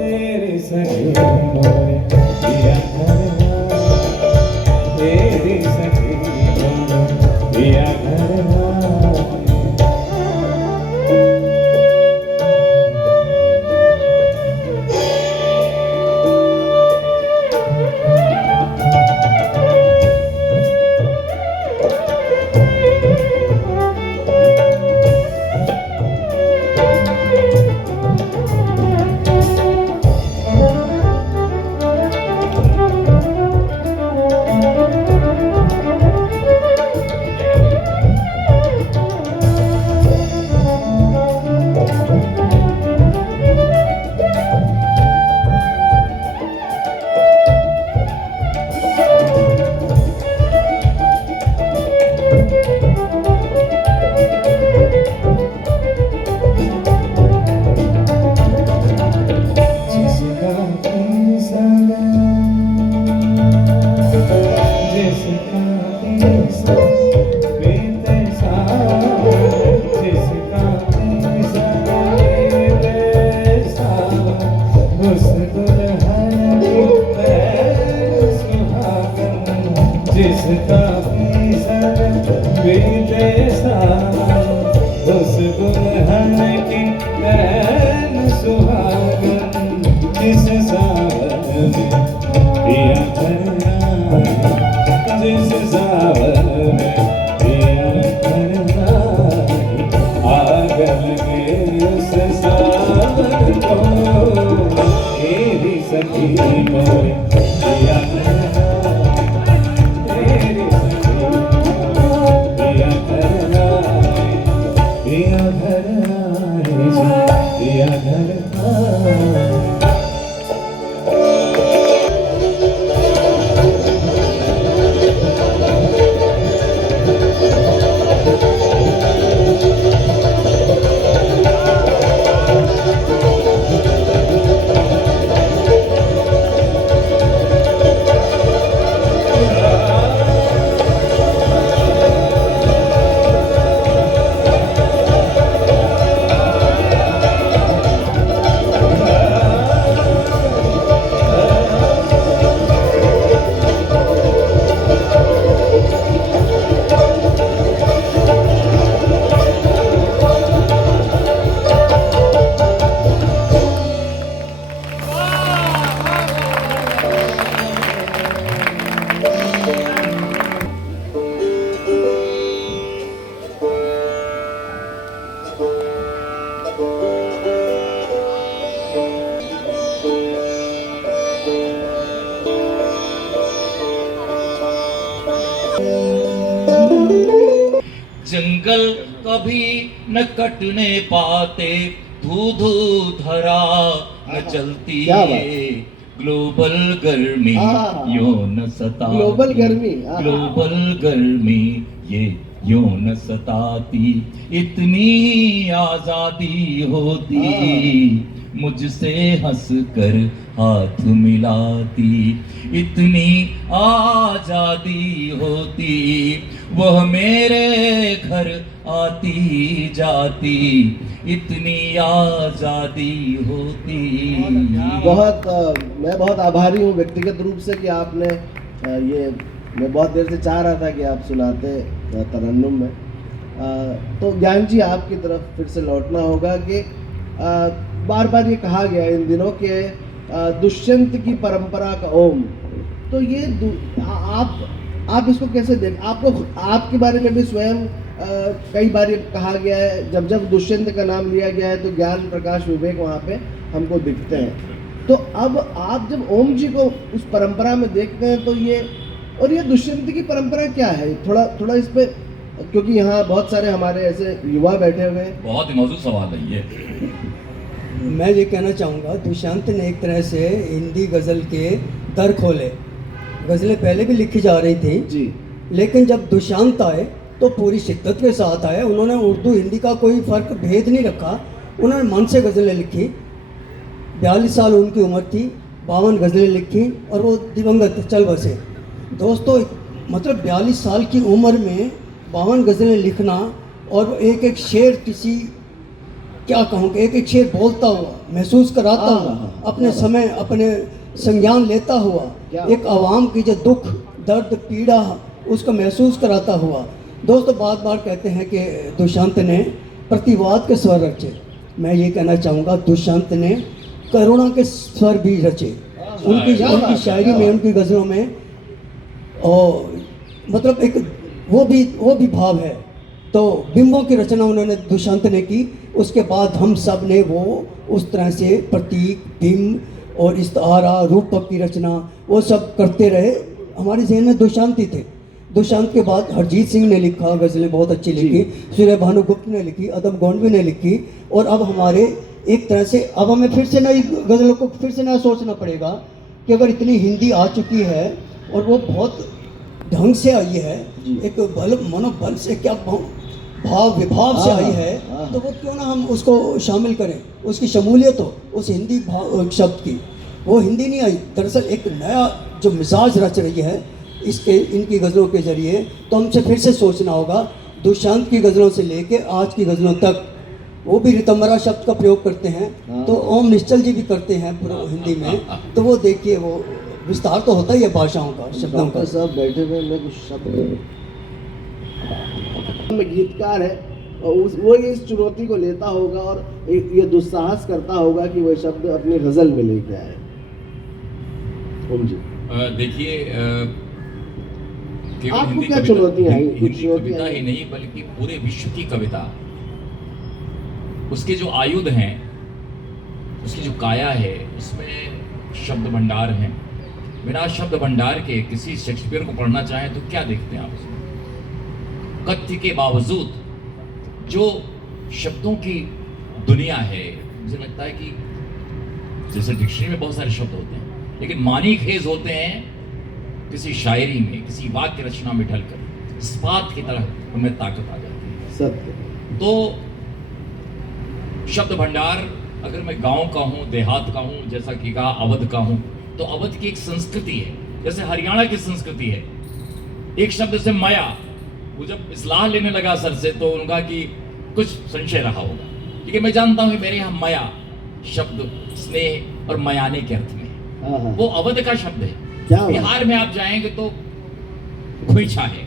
मेरे सखी मोरे पिया घरवा, मेरे सखी मोरे पिया घरवा। जिसका फैसला, जिसका फैसला बेतसा, जिसका फैसला बेतसा, उस दुल्हन की पैर सुहागन। जिसका फैसला बेतसा, उस दुल्हन की पैर सुहागन। जिस सावन में पिया घरवा, जिस सावन में पिया घरवा, आग लगे उस सावन को। मेरी सखी मोरे पिया घरवा, मेरी सखी मोरे पिया घरवा, पिया घरवा, पिया घरवा। जंगल कभी न कटने पाते, धू धू धरा न चलती क्या बात। ये ग्लोबल गर्मी यो न सताती। ग्लोबल गर्मी, ग्लोबल गर्मी ये यो न सताती। इतनी आजादी होती, मुझसे हंस कर हाथ मिलाती। इतनी आजादी होती, वह मेरे घर आती जाती। इतनी आजादी होती। मैं बहुत आभारी हूँ व्यक्तिगत रूप से कि आपने ये, मैं बहुत देर से चाह रहा था कि आप सुनाते तरन्नुम में। तो ज्ञान जी आपकी तरफ फिर से लौटना होगा कि बार बार ये कहा गया इन दिनों के दुष्यंत की परंपरा का ओम। तो ये आप इसको कैसे देख, आपको आपके बारे में भी स्वयं कई बार ये कहा गया है, जब जब दुष्यंत का नाम लिया गया है तो ज्ञान प्रकाश विवेक वहाँ पे हमको दिखते हैं। तो अब आप जब ओम जी को उस परंपरा में देखते हैं तो ये, और ये दुष्यंत की परंपरा क्या है, थोड़ा इस पे, क्योंकि यहाँ बहुत सारे हमारे ऐसे युवा बैठे हुए हैं। बहुत ही मौजूद सवाल है ये। मैं ये कहना चाहूँगा, दुष्यंत ने एक तरह से हिंदी गज़ल के दर खोले। गज़लें पहले भी लिखी जा रही थी जी, लेकिन जब दुष्यंत आए तो पूरी शिद्दत के साथ आए। उन्होंने उर्दू हिंदी का कोई फ़र्क भेद नहीं रखा, उन्होंने मन से गज़लें लिखी। 42 साल उनकी उम्र थी, 52 गज़लें लिखी और वो दिवंगत चल बसे। दोस्तों, मतलब 42 साल की उम्र में 52 गज़लें लिखना और एक एक शेर किसी क्या कहूँ कि एक एक शेर बोलता हुआ, महसूस कराता हाँ, हुआ, हाँ, अपने समय अपने संज्ञान लेता हुआ, क्या? एक आवाम की जो दुख दर्द पीड़ा उसको महसूस कराता हुआ। दोस्तों बार बार कहते हैं कि दुष्यंत ने प्रतिवाद के स्वर रचे। मैं ये कहना चाहूँगा दुष्यंत ने करुणा के स्वर भी रचे। उनकी शायरी में, उनकी गज़लों में और मतलब एक वो भी भाव है। तो बिंबों की रचना उन्होंने दुष्यंत ने की। उसके बाद हम सब ने वो उस तरह से प्रतीक, बिंब और इस्तारा, रूपक की रचना वो सब करते रहे। हमारे जहन में दुष्यंत ही थे। दुष्यंत के बाद हरजीत सिंह ने लिखा, गज़लें बहुत अच्छी लिखी, सूर्य भानुगुप्त ने लिखी, अदम गोंडवी ने लिखी। और अब हमारे एक तरह से अब हमें फिर से नई गज़लों को फिर से नया सोचना पड़ेगा कि अगर इतनी हिंदी आ चुकी है और वो बहुत ढंग से आई है, एक बल मनोबल से क्या भाव विभाव से आई है, तो वो क्यों ना हम उसको शामिल करें, उसकी शमूलियत हो उस हिंदी शब्द की। वो हिंदी नहीं आई, दरअसल एक नया जो मिजाज रच रही है इसके इनकी गज़लों के ज़रिए। तो हमसे फिर से सोचना होगा। दुष्यंत की गज़लों से लेके आज की गज़लों तक वो भी रितंबरा शब्द का प्रयोग करते हैं, तो ओम निश्चल जी भी करते हैं पूरा हिंदी में। तो वो देखिए वो विस्तार तो होता ही है भाषाओं का, शब्दों का। डॉक्टर साहब बैठे हुए मैं कुछ शब्द में गीतकार है और वो इस चुनौती को लेता होगा और ये दुस्साहस करता होगा कि वह शब्द अपनी गजल में लेके आए। ओम जी देखिए, केवल आपको हिंदी क्या कविता, चुनौतियां आई? हिंदी कुछ चुनौतियां कविता आई? ही नहीं बल्कि पूरे विश्व की कविता, उसके जो आयुध हैं, उसकी जो काया है, उसमें शब्द भंडार हैं। बिना शब्द भंडार के किसी शेक्सपियर को पढ़ना चाहें तो क्या देखते हैं आप उसमें? कथ्य के बावजूद जो शब्दों की दुनिया है, मुझे लगता है कि जैसे डिक्शनरी में बहुत सारे शब्द होते हैं, लेकिन मानी खेज होते हैं किसी शायरी में, किसी वाक्य रचना में ढलकर इस्पात की तरह उनमें ताकत आ जाती है। सत्य। तो शब्द भंडार, अगर मैं गांव का हूं, देहात का हूं, जैसा कि कहा अवध का हूं, तो अवध की एक संस्कृति है, जैसे हरियाणा की संस्कृति है। एक शब्द से माया, वो जब इस्लाह लेने लगा सर से तो उनका कि कुछ संशय रहा होगा, क्योंकि मैं जानता हूं कि मेरे यहाँ माया शब्द स्नेह और मयाने के अर्थ में है। वो अवध का शब्द है। क्या बिहार में आप जाएंगे तो खोइछा है,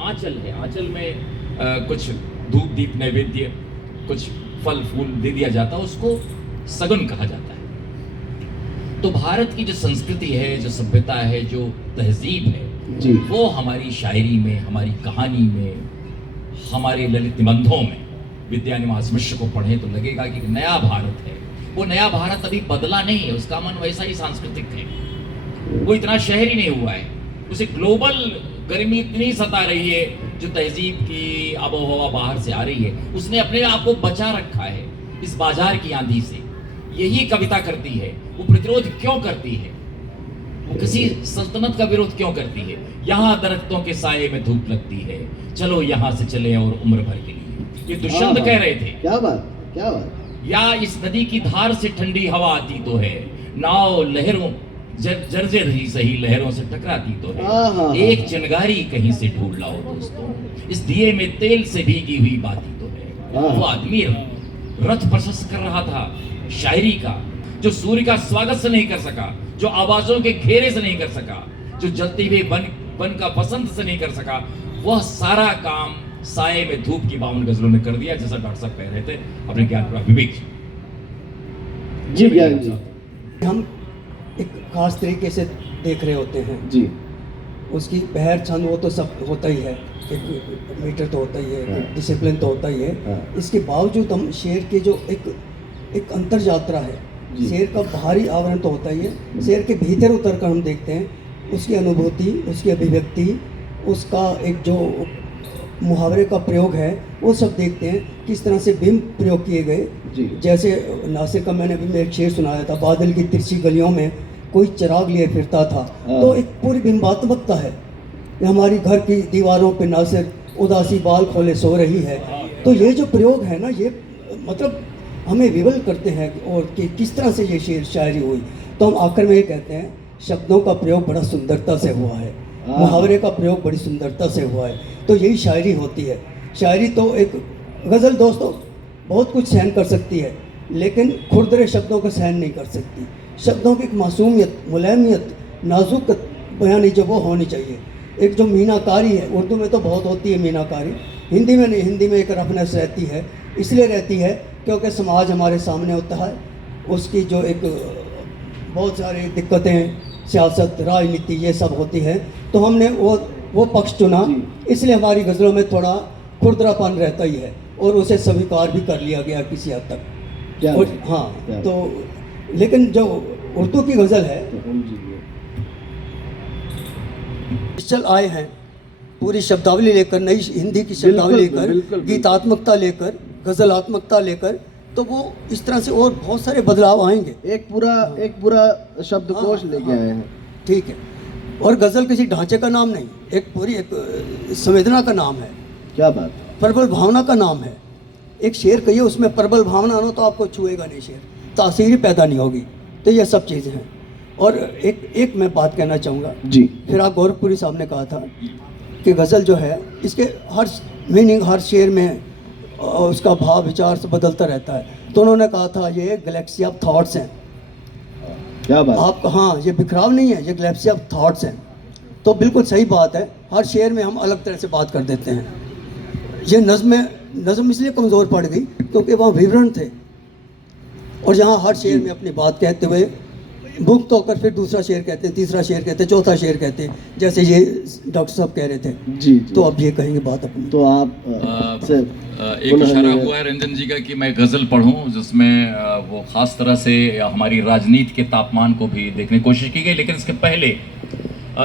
आंचल है, आंचल में कुछ धूप दीप नैवेद्य, कुछ फल फूल दे दिया जाता है, उसको सगुन कहा जाता है। तो भारत की जो संस्कृति है, जो सभ्यता है, जो तहजीब है जी, वो हमारी शायरी में, हमारी कहानी में, हमारे ललित निबंधों में, विद्यानिवास मिश्र को पढ़ें तो लगेगा कि नया भारत है। वो नया भारत अभी बदला नहीं है, उसका मन वैसा ही सांस्कृतिक है, वो इतना शहरी नहीं हुआ है। उसे ग्लोबल गर्मी इतनी सता रही है, जो तहजीब की आबोहवा बाहर से आ रही है, उसने अपने आप को बचा रखा है इस बाजार की आंधी से। यही कविता करती है। वो प्रतिरोध क्यों करती है? वो किसी सल्तनत का विरोध क्यों करती है? यहाँ दरख्तों के साये में धूप लगती है, चलो यहाँ से चले और उम्र भर के लिए। ये दुष्यंत कह रहे थे। क्या बात, क्या बात। या इस नदी की धार से ठंडी हवा आती तो है, नाव लहरों जर्जर ही सही लहरों से टकराती तो है, एक चिंगारी कहीं से ढूंढ लाओ दोस्तों, इस दिए में तेल से भीगी हुई बाती तो है। वो आदमी रथ प्रशस्त कर रहा था शायरी का, जो सूर्य का स्वागत से नहीं कर सका, जो आवाजों के घेरे से नहीं कर सका, जो जलती हुई बन का बसंत से नहीं कर सका, वह सारा काम साये में धूप की 52 गजलों ने कर दिया, जैसा डॉक्टर साहब कह रहे थे अपने ज्ञान पर विवेक जी। ज्ञान जी, हम एक खास तरीके से देख रहे होते हैं जी, उसकी बहर छंद वो तो सब होता ही है, एक मीटर तो होता ही है, एक डिसिप्लिन तो होता ही है। इसके बावजूद हम शेर के जो एक अंतर यात्रा है, शेर का बाहरी आवरण तो होता ही है, शेर के भीतर उतर कर हम देखते हैं उसकी अनुभूति, उसकी अभिव्यक्ति, उसका एक जो मुहावरे का प्रयोग है, वो सब देखते हैं किस तरह से बिंब प्रयोग किए गए। जैसे नासिर का मैंने अभी में एक शेर सुनाया था, बादल की तिरछी गलियों में कोई चिराग लिए फिरता था, तो एक पूरी बिंबात्मकता है। हमारी घर की दीवारों पे नासिर उदासी बाल खोले सो रही है। तो ये जो प्रयोग है ना, ये मतलब हमें विवल करते हैं और कि किस तरह से ये शेर शायरी हुई। तो हम आखिर में ये कहते हैं शब्दों का प्रयोग बड़ा सुंदरता से हुआ है, मुहावरे का प्रयोग बड़ी सुंदरता से हुआ है। तो यही शायरी होती है। शायरी तो एक गज़ल दोस्तों बहुत कुछ सहन कर सकती है, लेकिन खुरदरे शब्दों को सहन नहीं कर सकती। शब्दों की एक मासूमियत, मुलायमियत, नाजुक बयानी जो वो होनी चाहिए। एक जो मीनाकारी है, उर्दू में तो बहुत होती है मीनाकारी, हिंदी में नहीं, हिंदी में एक रफनेस रहती है। इसलिए रहती है क्योंकि समाज हमारे सामने होता है, उसकी जो एक बहुत सारी दिक्कतें, सियासत, राजनीति, ये सब होती है, तो हमने वो पक्ष चुना। इसलिए हमारी गज़लों में थोड़ा खुरदरापन रहता ही है और उसे स्वीकार भी कर लिया गया किसी हद तक। क्या और बात, हाँ, क्या तो लेकिन जो उर्दू की गज़ल है, चल आए हैं पूरी शब्दावली लेकर, नई हिंदी की शब्दावली बिल्कुल, लेकर, बिल्कुल। गीतात्मकता लेकर, गज़लात्मकता लेकर, तो वो इस तरह से और बहुत सारे बदलाव आएंगे। एक पूरा शब्दकोश लेके आए हैं। ठीक है। और गज़ल किसी ढांचे का नाम नहीं, एक पूरी एक संवेदना का नाम है, क्या बात है। प्रबल भावना का नाम है। एक शेर कहिए, उसमें प्रबल भावना ना हो तो आपको छुएगा नहीं शेर, तासीर ही पैदा नहीं होगी। तो ये सब चीज़ें हैं। और एक मैं बात कहना चाहूँगा जी। फिराक गोरखपुरी साहब ने कहा था कि गज़ल जो है, इसके हर मीनिंग, हर शेर में उसका भाव विचार से बदलता रहता है। तो उन्होंने कहा था ये गैलेक्सी ऑफ थॉट्स हैं। क्या बात। आप, हाँ, ये बिखराव नहीं है, ये गैलेक्सी ऑफ थॉट्स हैं। तो बिल्कुल सही बात है। हर शेर में हम अलग तरह से बात कर देते हैं। ये नज़म इसलिए कमज़ोर पड़ गई क्योंकि वहाँ विवरण थे, और यहाँ हर शेर में अपनी बात कहते हुए मुक्त होकर फिर दूसरा शेर कहते हैं, तीसरा शेर कहते हैं, चौथा शेर कहते हैं, जैसे ये डॉक्टर साहब कह रहे थे। जी। तो अब ये कहेंगे बात अपनी। तो आप से एक इशारा हुआ है रंजन जी का कि मैं गज़ल पढ़ूं, जिसमें वो ख़ास तरह से हमारी राजनीति के तापमान को भी देखने की कोशिश की गई। लेकिन इसके पहले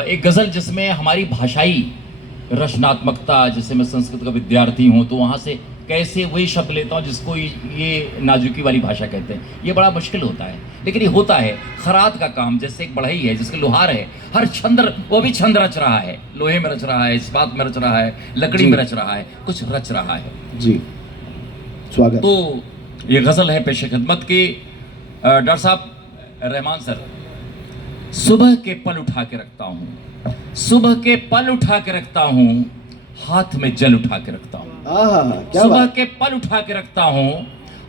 एक गज़ल जिसमें हमारी भाषाई रचनात्मकता, जैसे मैं संस्कृत का विद्यार्थी हूँ तो वहाँ से कैसे वही शब्द लेता हूँ जिसको ये नाजुकी वाली भाषा कहते हैं, ये बड़ा मुश्किल होता है। लेकिन ये होता है। खराद का काम, जैसे एक बढ़ई है जिसके लोहार है, हर छंद वो भी छंद रच रहा है, लोहे में रच रहा है, इस्पात में रच रहा है, लकड़ी में रच रहा है, कुछ रच रहा है। जी, स्वागत। तो ये गज़ल है पेश खिदमत की। डॉक्टर साहब, रहमान सर, सुबह के पल उठा के रखता हूँ, सुबह के पल उठा के रखता हूँ, हाथ में जल उठा के रखता हूँ। क्या सुबह बात। के पल उठा के रखता हूँ,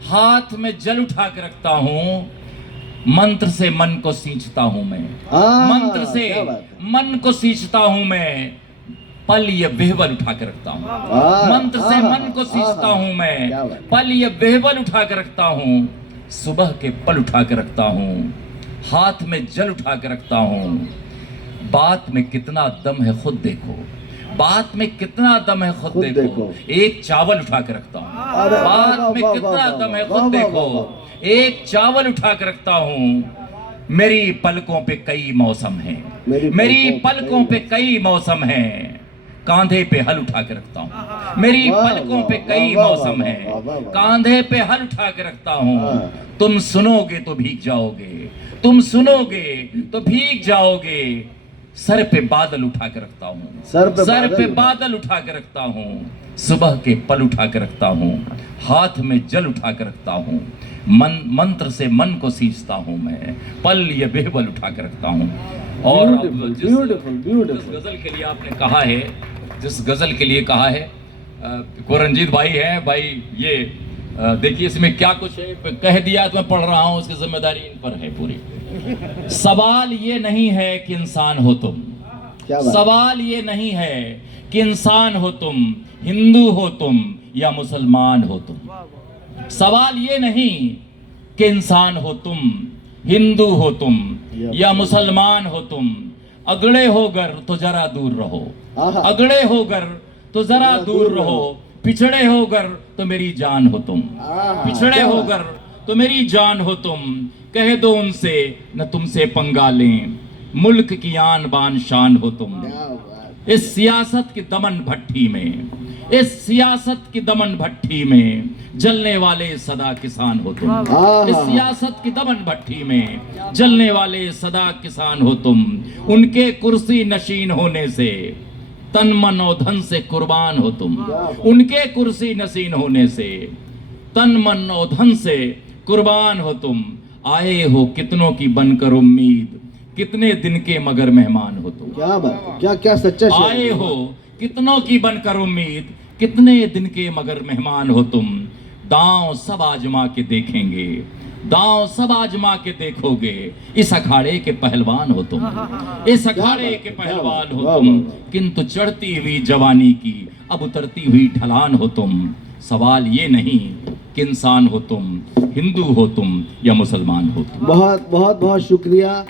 हाथ में जल उठा के रखता हूँ, मंत्र से मन को सींचता हूँ मैं, मंत्र से क्या बात मन को सींचता हूँ मैं, पल ये वेहवल उठा के रखता हूँ, मंत्र से मन को सींचता हूँ क्या मैं, बात। पल ये वेहवल उठा के रखता हूँ, सुबह के पल उठा के रखता हूँ, हाथ में जल उठा के रखता हूँ, बात में कितना दम है खुद देखो, बात में कितना दम है खुद देखो, एक चावल उठा के रखता हूँ, अरे बात वाह, में वाह, कितना वाह, दम है वाह, खुद वाह, देखो, वाह, एक चावल उठा के रखता हूँ, मेरी पलकों पे कई मौसम हैं, मेरी पलकों पे कई मौसम हैं, कांधे पे हल उठा के रखता हूँ, मेरी वाह, पलकों पे वाह, कई वाह, मौसम वाह, हैं, वाह, वाह, वाह। कांधे पे हल उठा के रखता हूँ, हाँ। तुम सुनोगे तो भीग जाओगे, तुम सुनोगे तो भीग जाओगे, सर पे बादल उठा के रखता हूँ, सर पे बादल उठा के रखता हूँ, सुबह के पल उठा के रखता हूँ, हाथ में जल उठा के रखता हूँ, मंत्र से मन को सींचता हूँ मैं, पल ये बेहबल उठा के रखता हूँ। और जिस गज़ल के लिए आपने कहा है, जिस गज़ल के लिए कहा है, को रंजीत भाई हैं भाई, ये देखिए इसमें क्या कुछ है, कह दिया तो मैं पढ़ रहा हूँ, उसकी जिम्मेदारी इन पर है पूरी। सवाल ये नहीं है कि इंसान हो तुम, सवाल ये नहीं है कि इंसान हो तुम, हिंदू हो तुम या मुसलमान हो तुम, सवाल ये नहीं कि इंसान हो तुम, हिंदू हो तुम या मुसलमान हो तुम, अगड़े होकर तो जरा दूर रहो, अगड़े होकर तो जरा दूर रहो, पिछड़े होकर तो मेरी जान हो तुम, पिछड़े होकर तो मेरी जान हो तुम, कह दो उनसे न तुमसे पंगा लें, मुल्क की आन बान शान हो तुम। इस सियासत की दमन भट्टी में, इस सियासत की दमन भट्टी में जलने वाले सदा किसान हो तुम, इस सियासत की दमन भट्टी में जलने वाले सदा किसान हो तुम, उनके कुर्सी नशीन होने से तन मन और धन से कुर्बान हो तुम, उनके कुर्सी नशीन होने से तन मन और धन से कुर्बान हो तुम, आए हो कितनों की बनकर उम्मीद, कितने दिन के मगर मेहमान हो तुम। क्या बात, क्या क्या सच्चा शेर। आए हो कितनों की बनकर उम्मीद, कितने दिन के मगर मेहमान हो तुम, दांव सब आजमा के देखेंगे, दांव सब आजमा के देखोगे, इस अखाड़े के पहलवान हो तुम, इस अखाड़े के पहलवान हो तुम, किंतु चढ़ती हुई जवानी की अब उतरती हुई ढलान हो तुम। सवाल ये नहीं कि इंसान हो तुम, हिंदू हो तुम या मुसलमान हो तुम। बहुत बहुत बहुत शुक्रिया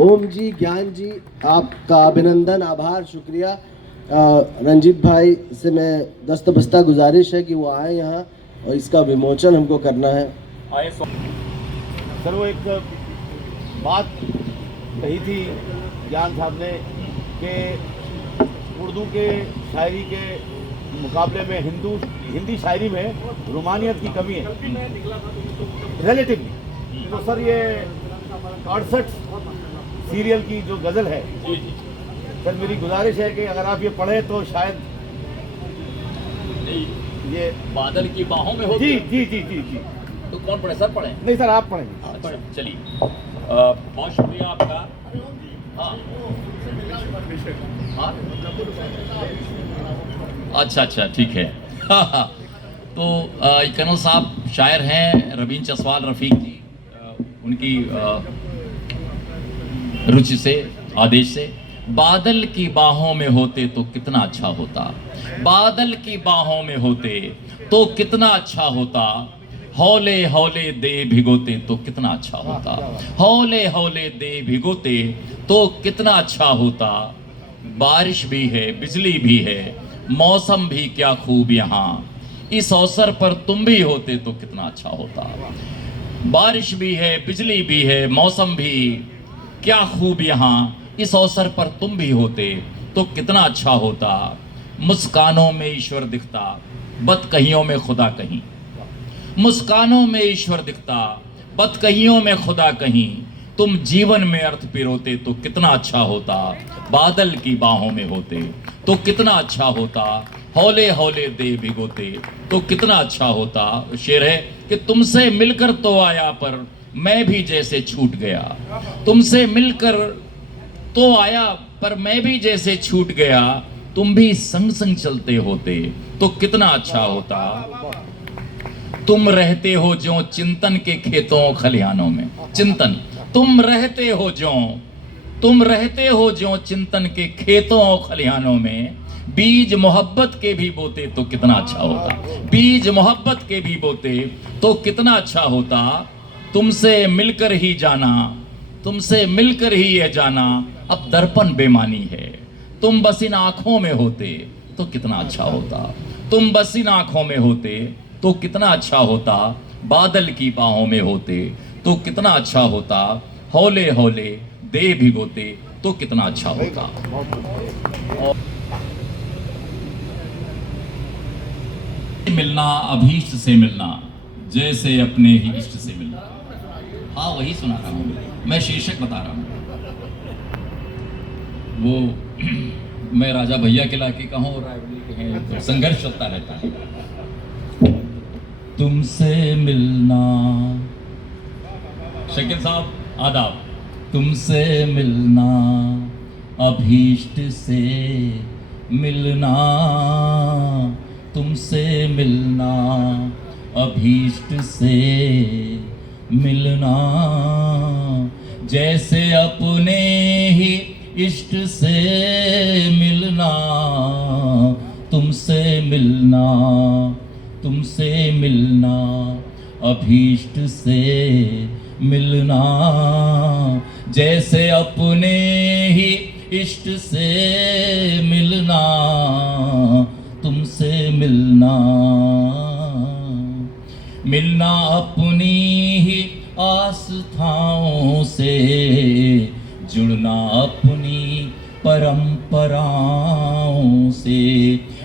ओम जी, ज्ञान जी, आपका अभिनंदन, आभार, शुक्रिया। रंजीत भाई से मैं दस्तबस्ता गुजारिश है कि वो आए यहाँ और इसका विमोचन हमको करना है। सर वो एक बात कही थी ज्ञान साहब ने कि उर्दू के शायरी के मुकाबले में हिंदी शायरी में रोमानियत की कमी है रिलेटिवली। तो सर ये 68 सीरियल की जो गज़ल है, सर मेरी गुजारिश है कि अगर आप ये पढ़ें तो शायद ये बादल की बाहों में हो। जी जी जी जी जी। तो कौन पढ़े? सर पढ़े? नहीं सर आप पढ़ेंगे। अच्छा, चलिए बहुत शुक्रिया आपका। हाँ हाँ अच्छा अच्छा ठीक है। तो कर्नल साहब शायर हैं, रवीन चसवाल रफ़ीक जी, उनकी रुचि से, आदेश से। बादल की बाहों में होते तो कितना अच्छा होता, बादल की बाहों में होते तो कितना अच्छा होता, हौले हौले दे भिगोते तो कितना अच्छा होता, हौले हौले दे भिगोते तो कितना अच्छा होता। बारिश भी है, बिजली भी है, मौसम भी क्या खूब यहाँ, इस अवसर पर तुम भी होते तो कितना अच्छा होता। बारिश भी है, बिजली भी है, मौसम भी क्या खूब यहाँ, इस अवसर पर तुम भी होते तो कितना अच्छा होता। मुस्कानों में ईश्वर दिखता, बदकहियों में खुदा कहीं, मुस्कानों में ईश्वर दिखता, बदकहियों में खुदा कहीं, तुम जीवन में अर्थ पिरोते तो कितना अच्छा होता। बादल की बाहों में होते तो कितना अच्छा होता, हौले हौले दे भिगोते तो कितना अच्छा होता। शेर है कि तुमसे मिलकर तो आया पर मैं भी जैसे छूट गया, तुमसे मिलकर तो आया पर मैं भी जैसे छूट गया, तुम भी संग संग चलते होते तो कितना अच्छा होता। तुम रहते हो जो चिंतन के खेतों खलिहानों में, चिंतन, तुम रहते हो जो, तुम रहते हो जो चिंतन के खेतों खलिहानों में, बीज मोहब्बत के भी बोते तो कितना अच्छा होता, बीज मोहब्बत के भी बोते तो कितना अच्छा होता। तुमसे मिलकर ही जाना, तुमसे मिलकर ही यह जाना अब दर्पण बेमानी है, तुम बस इन आंखों में होते तो कितना अच्छा होता, तुम बस इन आंखों में होते तो कितना अच्छा होता। बादल की बाहों में होते तो कितना अच्छा होता, हौले हौले दे भिगोते तो कितना अच्छा होता। मिलना अभीष्ट से मिलना, जैसे अपने ही इष्ट से मिलना। हाँ वही सुना रहा हूँ मैं, शीर्षक बता रहा हूँ। वो मैं राजा भैया के इलाके का हूँ और रायबरेली के हैं, तो संघर्ष चलता रहता है। तुमसे मिलना, शकील साहब आदाब। तुमसे मिलना अभीष्ट से मिलना, तुमसे मिलना अभीष्ट से मिलना, जैसे अपने ही इष्ट से मिलना। तुमसे मिलना, तुमसे मिलना अभीष्ट से मिलना, जैसे अपने ही इष्ट से मिलना। तुमसे मिलना, मिलना अपनी ही आस्थाओं से, जुड़ना अपनी परंपराओं से,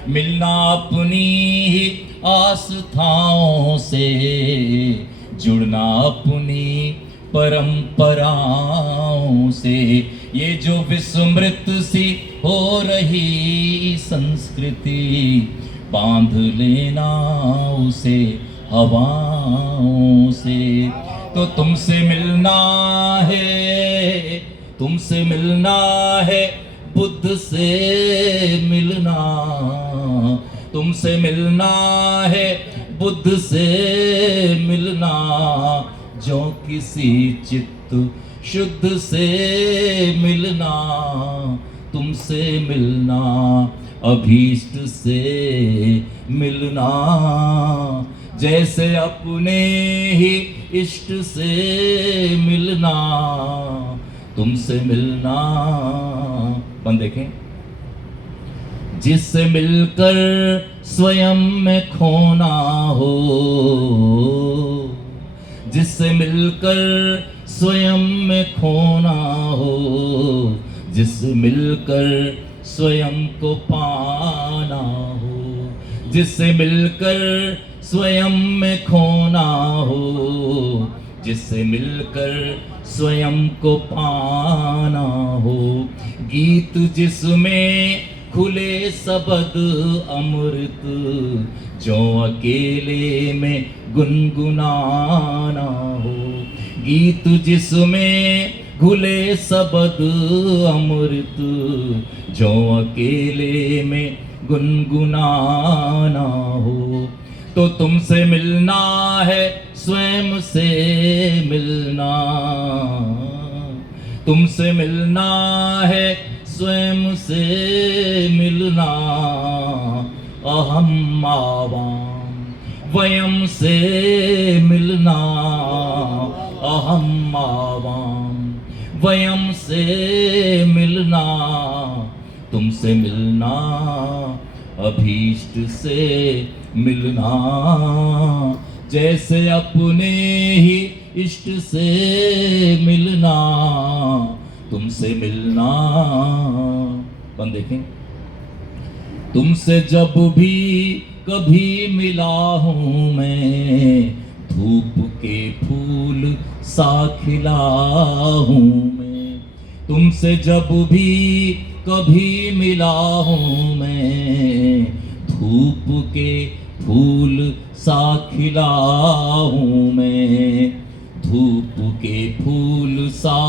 मिलना अपनी ही आस्थाओं से, जुड़ना अपनी परंपराओं से। ये जो विस्मृत सी हो रही संस्कृति, बांध लेना उसे हवाओं से। तो तुमसे मिलना है, तुमसे मिलना है बुद्ध से मिलना, तुमसे मिलना है बुद्ध से मिलना, जो किसी चित्त शुद्ध से मिलना, तुमसे मिलना, अभीष्ट से मिलना, जैसे अपने ही इष्ट से मिलना, तुमसे मिलना। बन देखें, जिससे मिलकर स्वयं में खोना हो, जिससे मिलकर स्वयं में खोना हो, जिससे मिलकर स्वयं को पाना हो, जिससे मिलकर स्वयं में खोना हो, जिससे मिलकर स्वयं को पाना हो। गीत जिसमें खुले शब्द अमृत, जो अकेले में गुनगुनाना हो। गीत जिसमें घुले शब्द अमृत, जो अकेले में गुनगुनाना हो। तो तुमसे मिलना है स्वयं से मिलना, तुमसे मिलना है स्वयं से मिलना। अहम आवाम वयम से मिलना, अहम आवाम वयम से मिलना, तुमसे मिलना, अभीष्ट से मिलना, जैसे अपने ही इष्ट से मिलना, तुमसे मिलना। बन देखें, तुमसे जब भी कभी मिला हूँ मैं, धूप के फूल सा खिला हूँ मैं। तुमसे जब भी कभी मिला हूँ मैं, धूप के फूल सा खिला हूँ मैं, धूप के फूल सा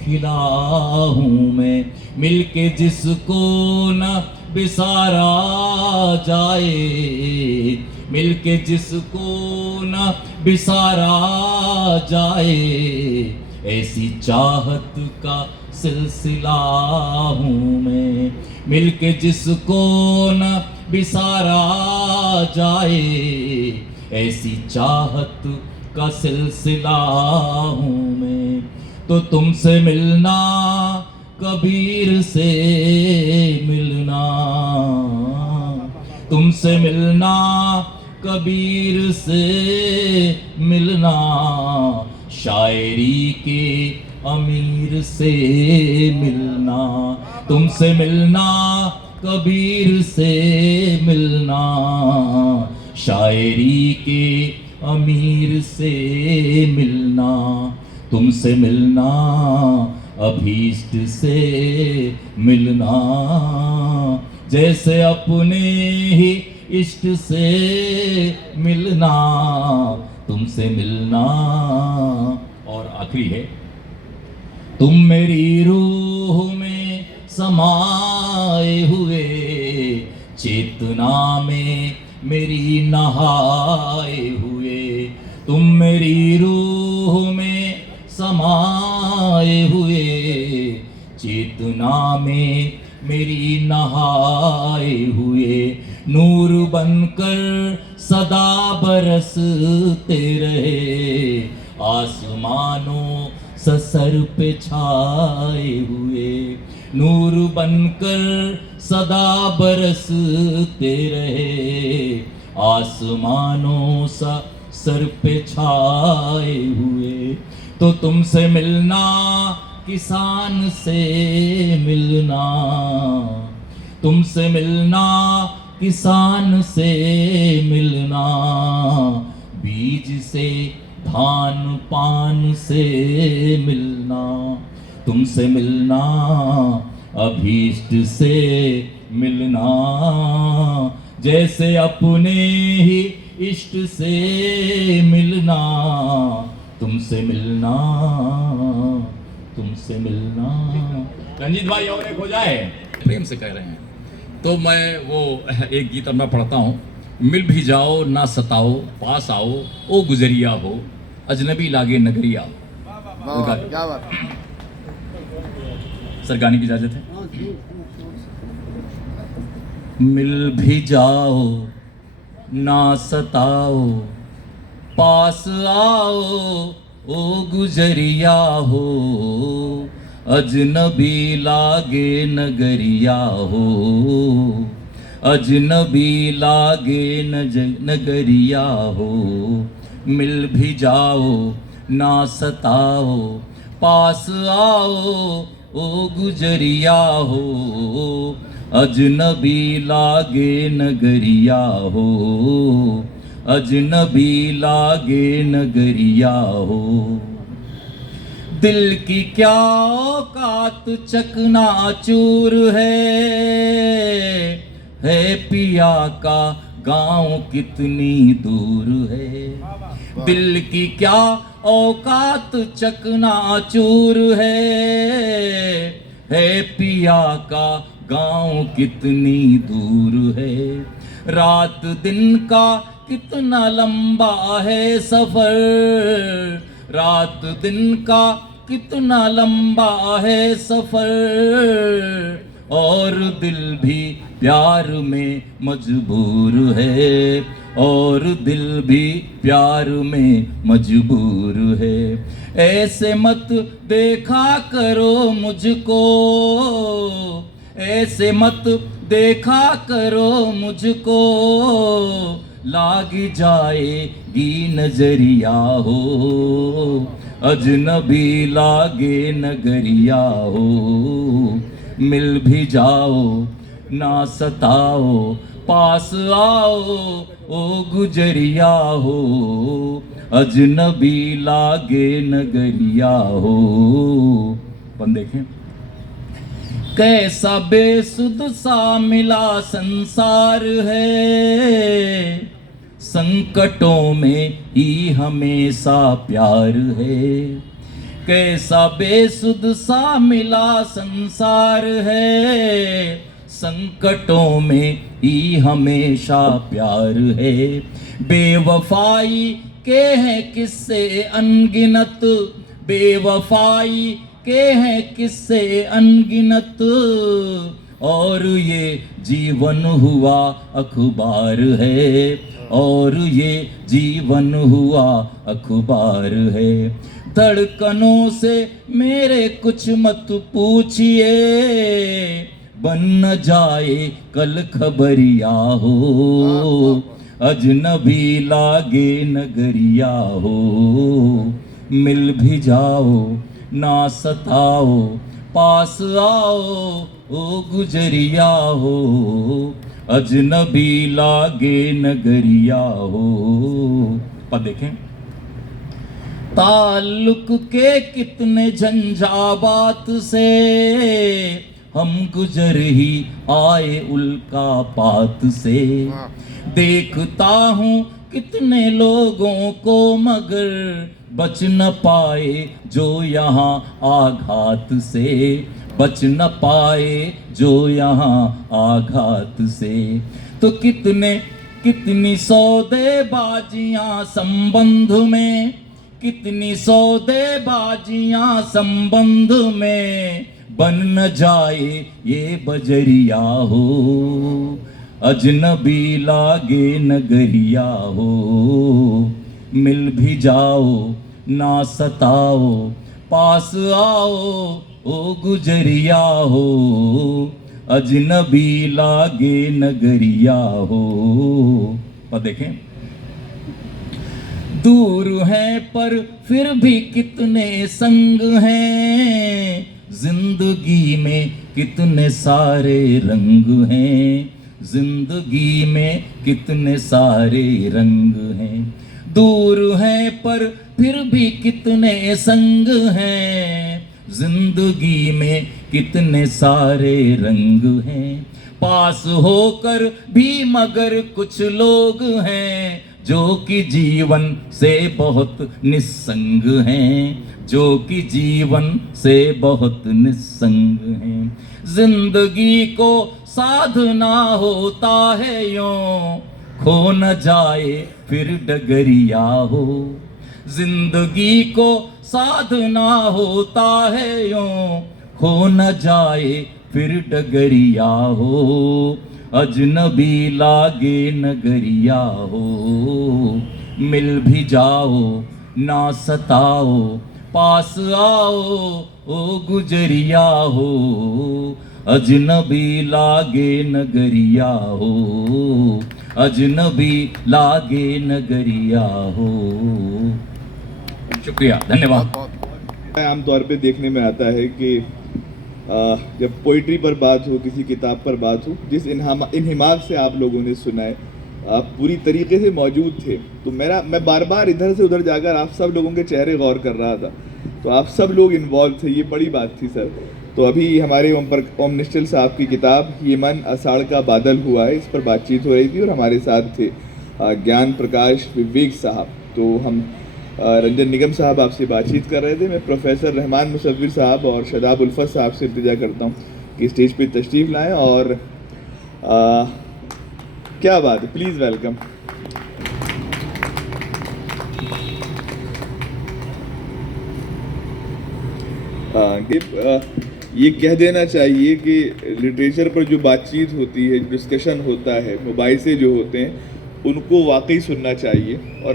खिला हूँ मैं। मिलके जिसको न बिसारा जाए, मिलके जिसको न बिसारा जाए, ऐसी चाहत का सिलसिला हूँ मैं। मिलके जिसको न बिसारा जाए, ऐसी चाहत का सिलसिला हूँ मैं। तो तुमसे मिलना, कबीर से मिलना, तुमसे मिलना, कबीर से मिलना, शायरी के अमीर से मिलना। तुमसे मिलना, कबीर से मिलना, शायरी के अमीर से मिलना। तुमसे मिलना, अभीष्ट से मिलना, जैसे अपने ही इष्ट से मिलना, तुमसे मिलना। और आखिरी है, तुम मेरी रूह में समाए हुए, चेतना में मेरी नहाए हुए। तुम मेरी रूह में समाए हुए, चेतना में मेरी नहाए हुए। नूर बनकर सदा बरसते रहे, आसमानों सर पे छाए हुए। नूर बनकर सदा बरसते रहे, आसमानों सा सर पे छाए हुए। तो तुमसे मिलना, किसान से मिलना, तुमसे मिलना, किसान से मिलना, बीज से धान पान से मिलना। तुमसे मिलना, अभीष्ट से मिलना, जैसे अपने ही इष्ट से मिलना। तुमसे मिलना, तुमसे मिलना। रंजीत भाई और एक हो जाए, प्रेम से कह रहे हैं। तो मैं वो एक गीत अब मैं पढ़ता हूँ, मिल भी जाओ ना सताओ, पास आओ ओ गुजरिया हो, अजनबी लागे नगरिया। क्या बात। सर गाने की इजाजत है। मिल भी जाओ ना सताओ, पास आओ ओ गुजरिया हो, अजनबी लागे नगरिया हो, अजनबी लागे नगरिया हो। मिल भी जाओ ना सताओ, पास आओ ओ गुजरिया हो, अजनबी लागे नगरिया हो, अजनबी लागे नगरिया हो। दिल की क्या औकात चकनाचूर है पिया का गांव कितनी दूर है। दिल की क्या औकात चकनाचूर है पिया का गांव कितनी दूर है। रात दिन का कितना लंबा है सफर, रात दिन का कितना लंबा है सफर, और दिल भी प्यार में मजबूर है, और दिल भी प्यार में मजबूर है। ऐसे मत देखा करो मुझको, ऐसे मत देखा करो मुझको, लाग जाएगी नजरिया हो, अजनबी लागे नगरिया हो। मिल भी जाओ ना सताओ, पास आओ ओ गुजरिया हो, अजनबी लागे नगरिया हो। अपन देखें कैसा बेसुध सा मिला संसार है, संकटों में ही हमेशा प्यार है। कैसा बेसुध सा मिला संसार है, संकटों में ही हमेशा प्यार है। बेवफाई के हैं किस्से अनगिनत, बेवफाई के हैं किस्से अनगिनत, और ये जीवन हुआ अखबार है, और ये जीवन हुआ अखबार है। धड़कनों से मेरे कुछ मत पूछिए, बन न जाए कल खबरिया हो, अजनबी लागे नगरिया हो। मिल भी जाओ ना सताओ, पास आओ ओ गुजरिया हो, अजनबी लागे नगरिया हो। पर देखें ताल्लुक के कितने झंझावात से हम गुजर ही आए उल्का पात से। देखता हूँ कितने लोगों को मगर बच न पाए जो यहाँ आघात से, बच न पाए जो यहाँ आघात से। तो कितनी सौदेबाजियाँ संबंध में, कितनी सौदेबाजियाँ संबंध में, बन न जाए ये बजरिया हो, अजनबी लागे नगरिया हो। मिल भी जाओ ना सताओ, पास आओ ओ गुजरिया हो, अजनबी लागे नगरिया हो। और देखें दूर हैं पर फिर भी कितने संग हैं, जिंदगी में कितने सारे रंग हैं, जिंदगी में कितने सारे रंग हैं। दूर हैं पर फिर भी कितने संग हैं, जिंदगी में कितने सारे रंग हैं। पास होकर भी मगर कुछ लोग हैं जो कि जीवन से बहुत निस्संग हैं, जो कि जीवन से बहुत निस्संग हैं। जिंदगी को साधना होता है यूं, खो न जाए फिर डगरिया हो। जिंदगी को साधना होता है यूं, खो न जाए फिर डगरिया हो। अजनबी लागे नगरिया हो, मिल भी जाओ ना सताओ, पास आओ ओ गुजरिया हो। अजनबी लागे नगरिया हो, अजनबी लागे नगरिया हो। शुक्रिया, धन्यवाद। आमतौर पे देखने में आता है कि जब पोइट्री पर बात हो, किसी किताब पर बात हो, जिस इन्हिमाक से आप लोगों ने सुना है, आप पूरी तरीके से मौजूद थे। तो मैं बार बार इधर से उधर जाकर आप सब लोगों के चेहरे गौर कर रहा था, तो आप सब लोग इन्वॉल्व थे, ये बड़ी बात थी सर। तो अभी हमारे ओम निश्चल साहब की किताब ये मन आषाढ़ का बादल हुआ है, इस पर बातचीत हो रही थी और हमारे साथ थे ज्ञान प्रकाश विवेक साहब। तो हम रंजन निगम साहब आपसे बातचीत कर रहे थे। मैं प्रोफेसर रहमान मुसव्विर साहब और शदाब उल्फत साहब से इल्तिजा करता हूँ कि स्टेज पे तशरीफ़ लाएं और क्या बात है, प्लीज़ वेलकम। ये कह देना चाहिए कि लिटरेचर पर जो बातचीत होती है, डिस्कशन होता है, मुबाहिसे जो होते हैं, उनको वाकई सुनना चाहिए। और